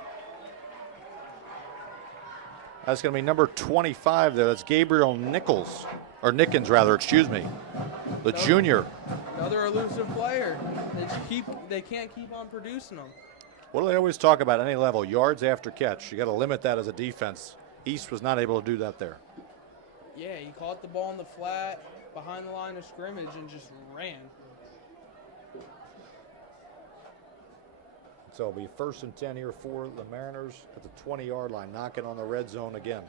That's going to be number 25 there. That's Gabriel Nichols, or Nickens rather, excuse me, the junior. Another elusive player. They can't keep on producing them. What do they always talk about at any level? Yards after catch. You got to limit that as a defense. East was not able to do that there. Yeah, he caught the ball in the flat behind the line of scrimmage and just ran. So it'll be 1st and 10 here for the Mariners at the 20-yard line, knocking on the red zone again.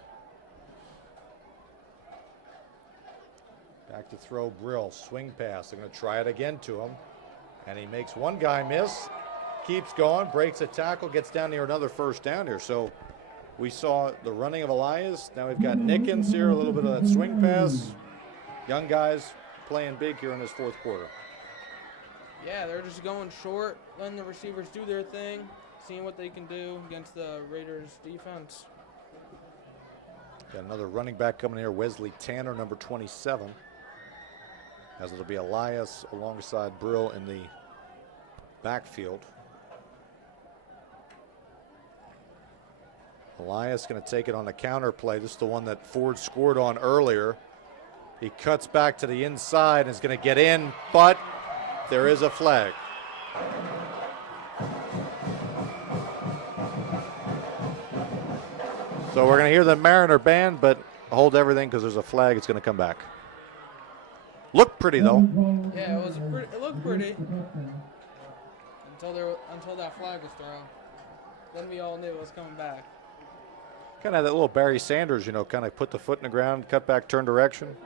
Back to throw Brill, swing pass. They're going to try it again to him. And he makes one guy miss, keeps going, breaks a tackle, gets down near another first down here. So we saw the running of Elias. Now we've got Nickens here, a little bit of that swing pass. Young guys playing big here in this fourth quarter. Yeah, they're just going short, letting the receivers do their thing, seeing what they can do against the Raiders defense. Got another running back coming here, Wesley Tanner, number 27. As it'll be Elias alongside Brill in the backfield. Elias going to take it on the counter play. This is the one that Ford scored on earlier. He cuts back to the inside and is going to get in, but there is a flag. So we're going to hear the Mariner band, but hold everything because there's a flag. It's going to come back. Looked pretty though. Yeah, it looked pretty until that flag was thrown. Then we all knew it was coming back. Kind of that little Barry Sanders, you know, kind of put the foot in the ground, cut back, turn direction.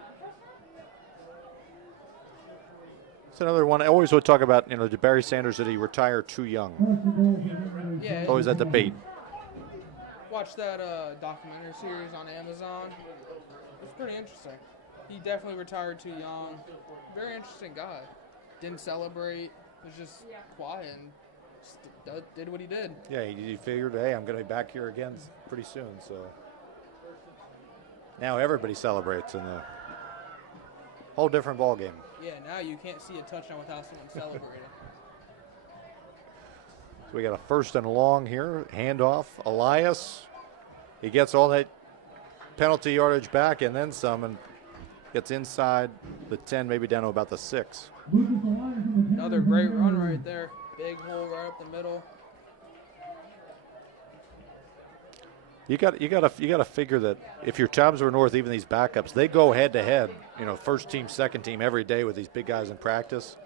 It's another one. I always would talk about, you know, did Barry Sanders, did he retire too young? Yeah. Always that debate. Watch that documentary series on Amazon. It's pretty interesting. He definitely retired too young. Very interesting guy. Didn't celebrate. Was just quiet and just did what he did. Yeah, he figured, hey, I'm going to be back here again pretty soon. So now everybody celebrates in a whole different ball game. Yeah, now you can't see a touchdown without someone celebrating. So we got a 1st and long here. Handoff. Elias. He gets all that penalty yardage back and then some and gets inside the 10, maybe down to about the 6. Another great run right there. Big hole right up the middle. You got to figure that if you're Tomsboro North, even these backups, they go head to head, you know, first team, second team every day with these big guys in practice.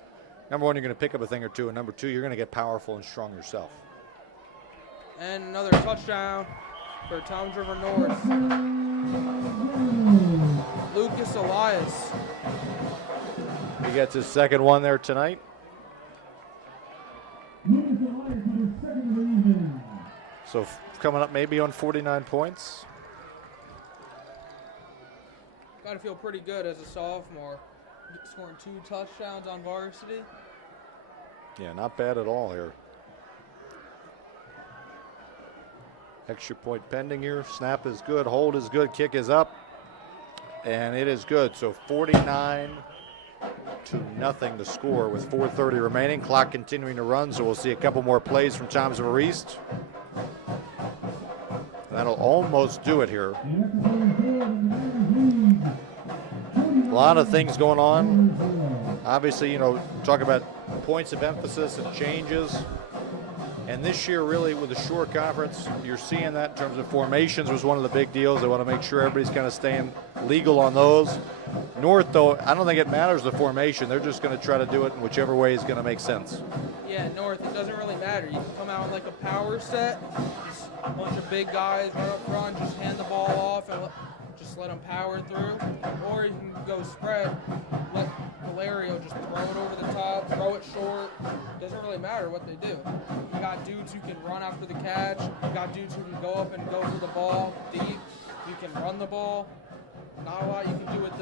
Number one, you're going to pick up a thing or two, and number two, you're going to get powerful and strong yourself. And another touchdown for Toms River North. Lucas Elias. He gets his second one there tonight. So coming up maybe on 49 points. Got to feel pretty good as a sophomore, scoring 2 touchdowns on varsity. Yeah, not bad at all here. Extra point pending here. Snap is good, hold is good, kick is up, and it is good. So 49-0 the score with 4:30 remaining. Clock continuing to run, so we'll see a couple more plays from Toms River East. That'll almost do it here. A lot of things going on. Obviously, you know, talk about points of emphasis and changes. And this year, really, with the short conference, you're seeing that in terms of formations was one of the big deals. They want to make sure everybody's kind of staying legal on those. North, though, I don't think it matters the formation. They're just going to try to do it in whichever way is going to make sense. Yeah, North, it doesn't really matter. You can come out like a power set, just a bunch of big guys right up front, just hand the ball off and just let them power through. Or you can go spread, let Valerio just throw it over the top, throw it short. Doesn't really matter what they do. You got dudes who can run after the catch. You got dudes who can go up and go for the ball deep. You can run the ball. Not a lot you can do with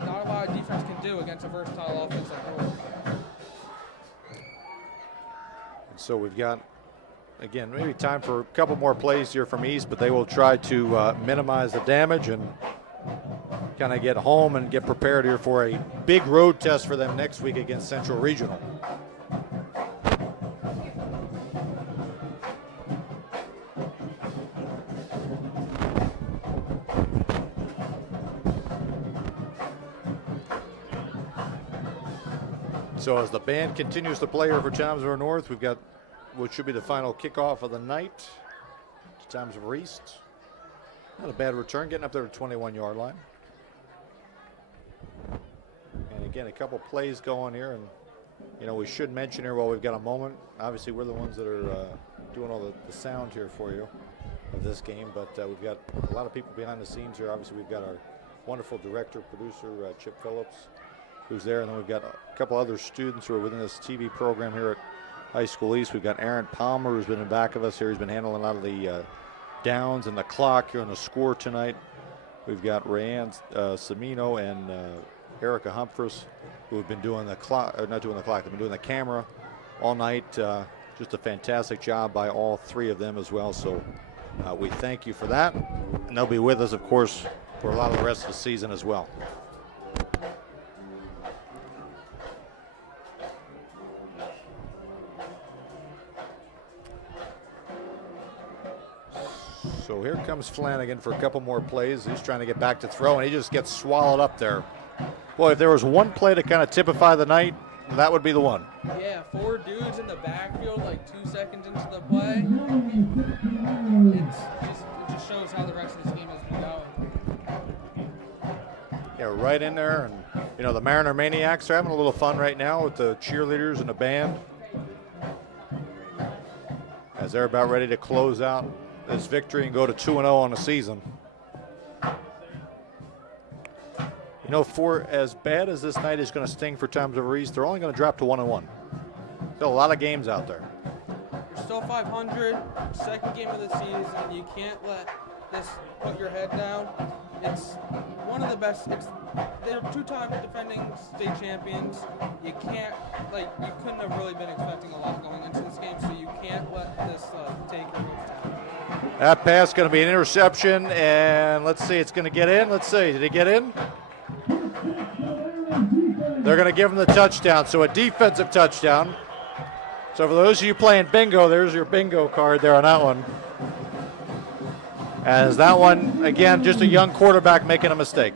not a lot of defense can do against a versatile offense like North. So we've got, again, maybe time for a couple more plays here from East, but they will try to minimize the damage and kind of get home and get prepared here for a big road test for them next week against Central Regional. So as the band continues to play here for Chelmsford North, we've got what should be the final kickoff of the night. Chelmsford East. Not a bad return, getting up there to the 21-yard line. And again, a couple plays going here, and you know, we should mention here while we've got a moment, obviously we're the ones that are doing all the sound here for you of this game, but we've got a lot of people behind the scenes here. Obviously we've got our wonderful director, producer, Chip Phillips, who's there, and then we've got a couple other students who are within this TV program here at High School East. We've got Aaron Palmer, who's been in back of us here. He's been handling a lot of the downs and the clock here on the score tonight. We've got Rayanne Semino and Erica Humphreys, who have been doing the clock, or not doing the clock, they've been doing the camera all night. Just a fantastic job by all three of them as well. So we thank you for that. And they'll be with us, of course, for a lot of the rest of the season as well. So here comes Flanagan for a couple more plays. He's trying to get back to throw, and he just gets swallowed up there. Boy, if there was one play to kind of typify the night, that would be the one. Yeah, 4 dudes in the backfield like 2 seconds into the play. It just shows how the rest of this game has been going. Yeah, right in there. And, you know, the Mariner Maniacs are having a little fun right now with the cheerleaders and the band, as they're about ready to close out this victory and go to 2-0 on the season. You know, for as bad as this night is going to sting for Chelmsford East, they're only going to drop to 1-1. Still a lot of games out there. You're still 500, second game of the season. You can't let this put your head down. It's one of the best. They're 2-time defending state champions. You can't, you couldn't have really been expecting a lot going into this game, so you can't let this take your time. That pass is going to be an interception, and let's see, it's going to get in. Let's see, did it get in? They're going to give him the touchdown, so a defensive touchdown. So for those of you playing bingo, there's your bingo card there on that one. As that one, again, just a young quarterback making a mistake.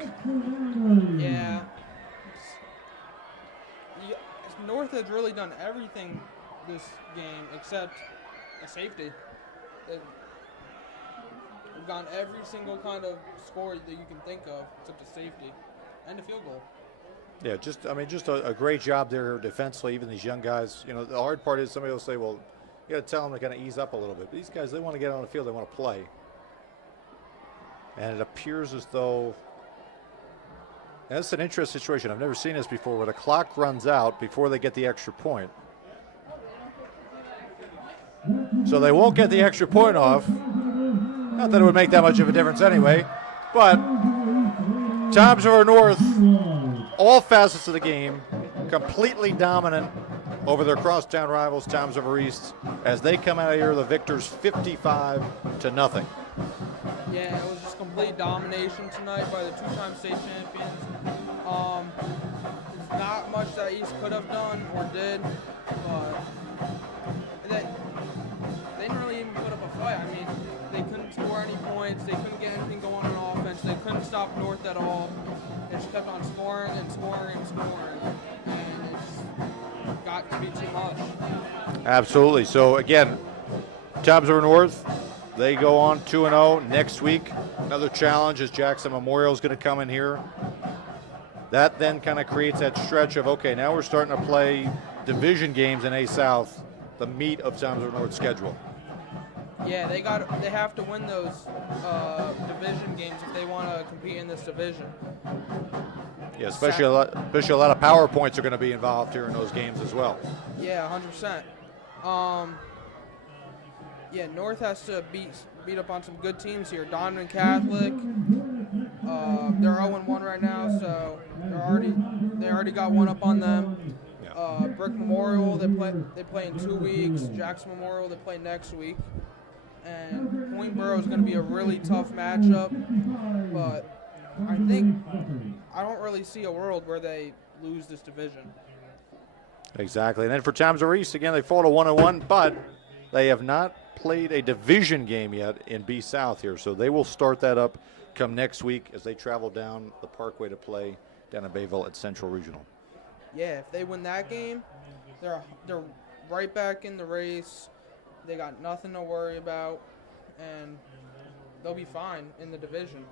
Yeah. North has really done everything this game except a safety. We've gotten every single kind of score that you can think of except a safety and a field goal. Yeah, just a great job there defensively, even these young guys. You know, the hard part is somebody will say, well, you got to tell them to kind of ease up a little bit. But these guys, they want to get on the field. They want to play. And it appears as though, and this is an interesting situation. I've never seen this before, where the clock runs out before they get the extra point. So they won't get the extra point off. Not that it would make that much of a difference anyway. But Chelmsford North, all facets of the game, completely dominant over their crosstown rivals, Chelmsford East, as they come out of here the victors 55-0. Yeah, it was just complete domination tonight by the 2-time state champions. There's not much that East could have done or did, but they didn't really even put up a fight. I mean, they couldn't score any points. They couldn't get anything going on offense. They couldn't stop North at all. They just kept on scoring and scoring and scoring, and it just got to be too much. Absolutely. So again, Chelmsford North, they go on 2-0 next week. Another challenge is Jackson Memorial is going to come in here. That then kind of creates that stretch of, okay, now we're starting to play division games in A South, the meat of Chelmsford North's schedule. Yeah, they have to win those division games if they want to compete in this division. Yeah, especially a lot of power points are going to be involved here in those games as well. Yeah, 100%. Yeah, North has to beat up on some good teams here. Donovan Catholic, they're 0-1 right now, so they already got one up on them. Yeah. Brick Memorial, they play in 2 weeks. Jackson Memorial, they play next week. And Point Borough is going to be a really tough matchup, but I think I don't really see a world where they lose this division. Exactly. And then for Toms River East, again, they fall to 1-1, but they have not played a division game yet in B South here. So they will start that up come next week as they travel down the Parkway to play down in Bayville at Central Regional. Yeah, if they win that game, they're right back in the race. They got nothing to worry about, and they'll be fine in the division.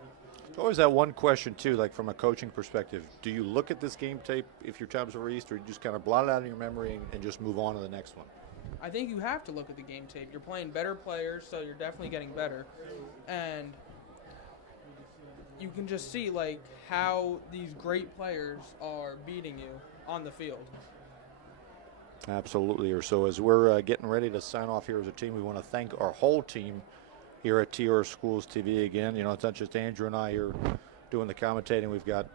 There's always that one question, too, like from a coaching perspective. Do you look at this game tape if you're Toms River East, or you just kind of blot it out of your memory and just move on to the next one? I think you have to look at the game tape. You're playing better players, so you're definitely getting better. And you can just see, like, how these great players are beating you on the field. Absolutely. So as we're getting ready to sign off here as a team, we want to thank our whole team here at TR Schools TV again. You know, it's not just Andrew and I here doing the commentating. We've got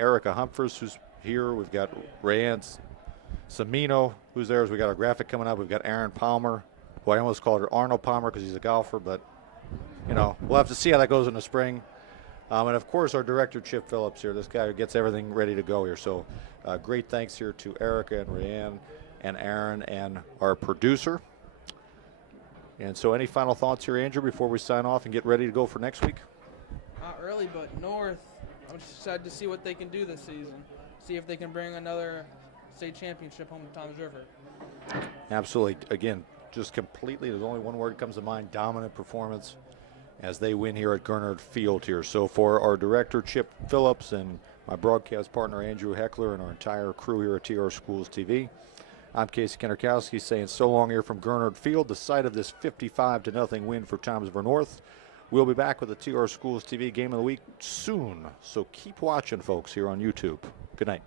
Erica Humphreys, who's here. We've got Rayance Samino, who's there. We got our graphic coming up. We've got Aaron Palmer, who I almost called her Arnold Palmer because he's a golfer, but, you know, we'll have to see how that goes in the spring. And, of course, our director, Chip Phillips here, this guy who gets everything ready to go here. So great thanks here to Erica and Rayanne and Aaron and our producer. And so any final thoughts here, Andrew, before we sign off and get ready to go for next week? Not early, but North, I'm just excited to see what they can do this season. See if they can bring another state championship home to Toms River. Absolutely. Again, just completely, there's only one word that comes to mind, dominant performance as they win here at Gernard Field here. So for our director, Chip Phillips, and my broadcast partner, Andrew Heckler, and our entire crew here at TR Schools TV, I'm Casey Kenderkowski saying so long here from Gernard Field, the site of this 55-0 win for Toms River North. We'll be back with the TR Schools TV Game of the Week soon, so keep watching, folks, here on YouTube. Good night.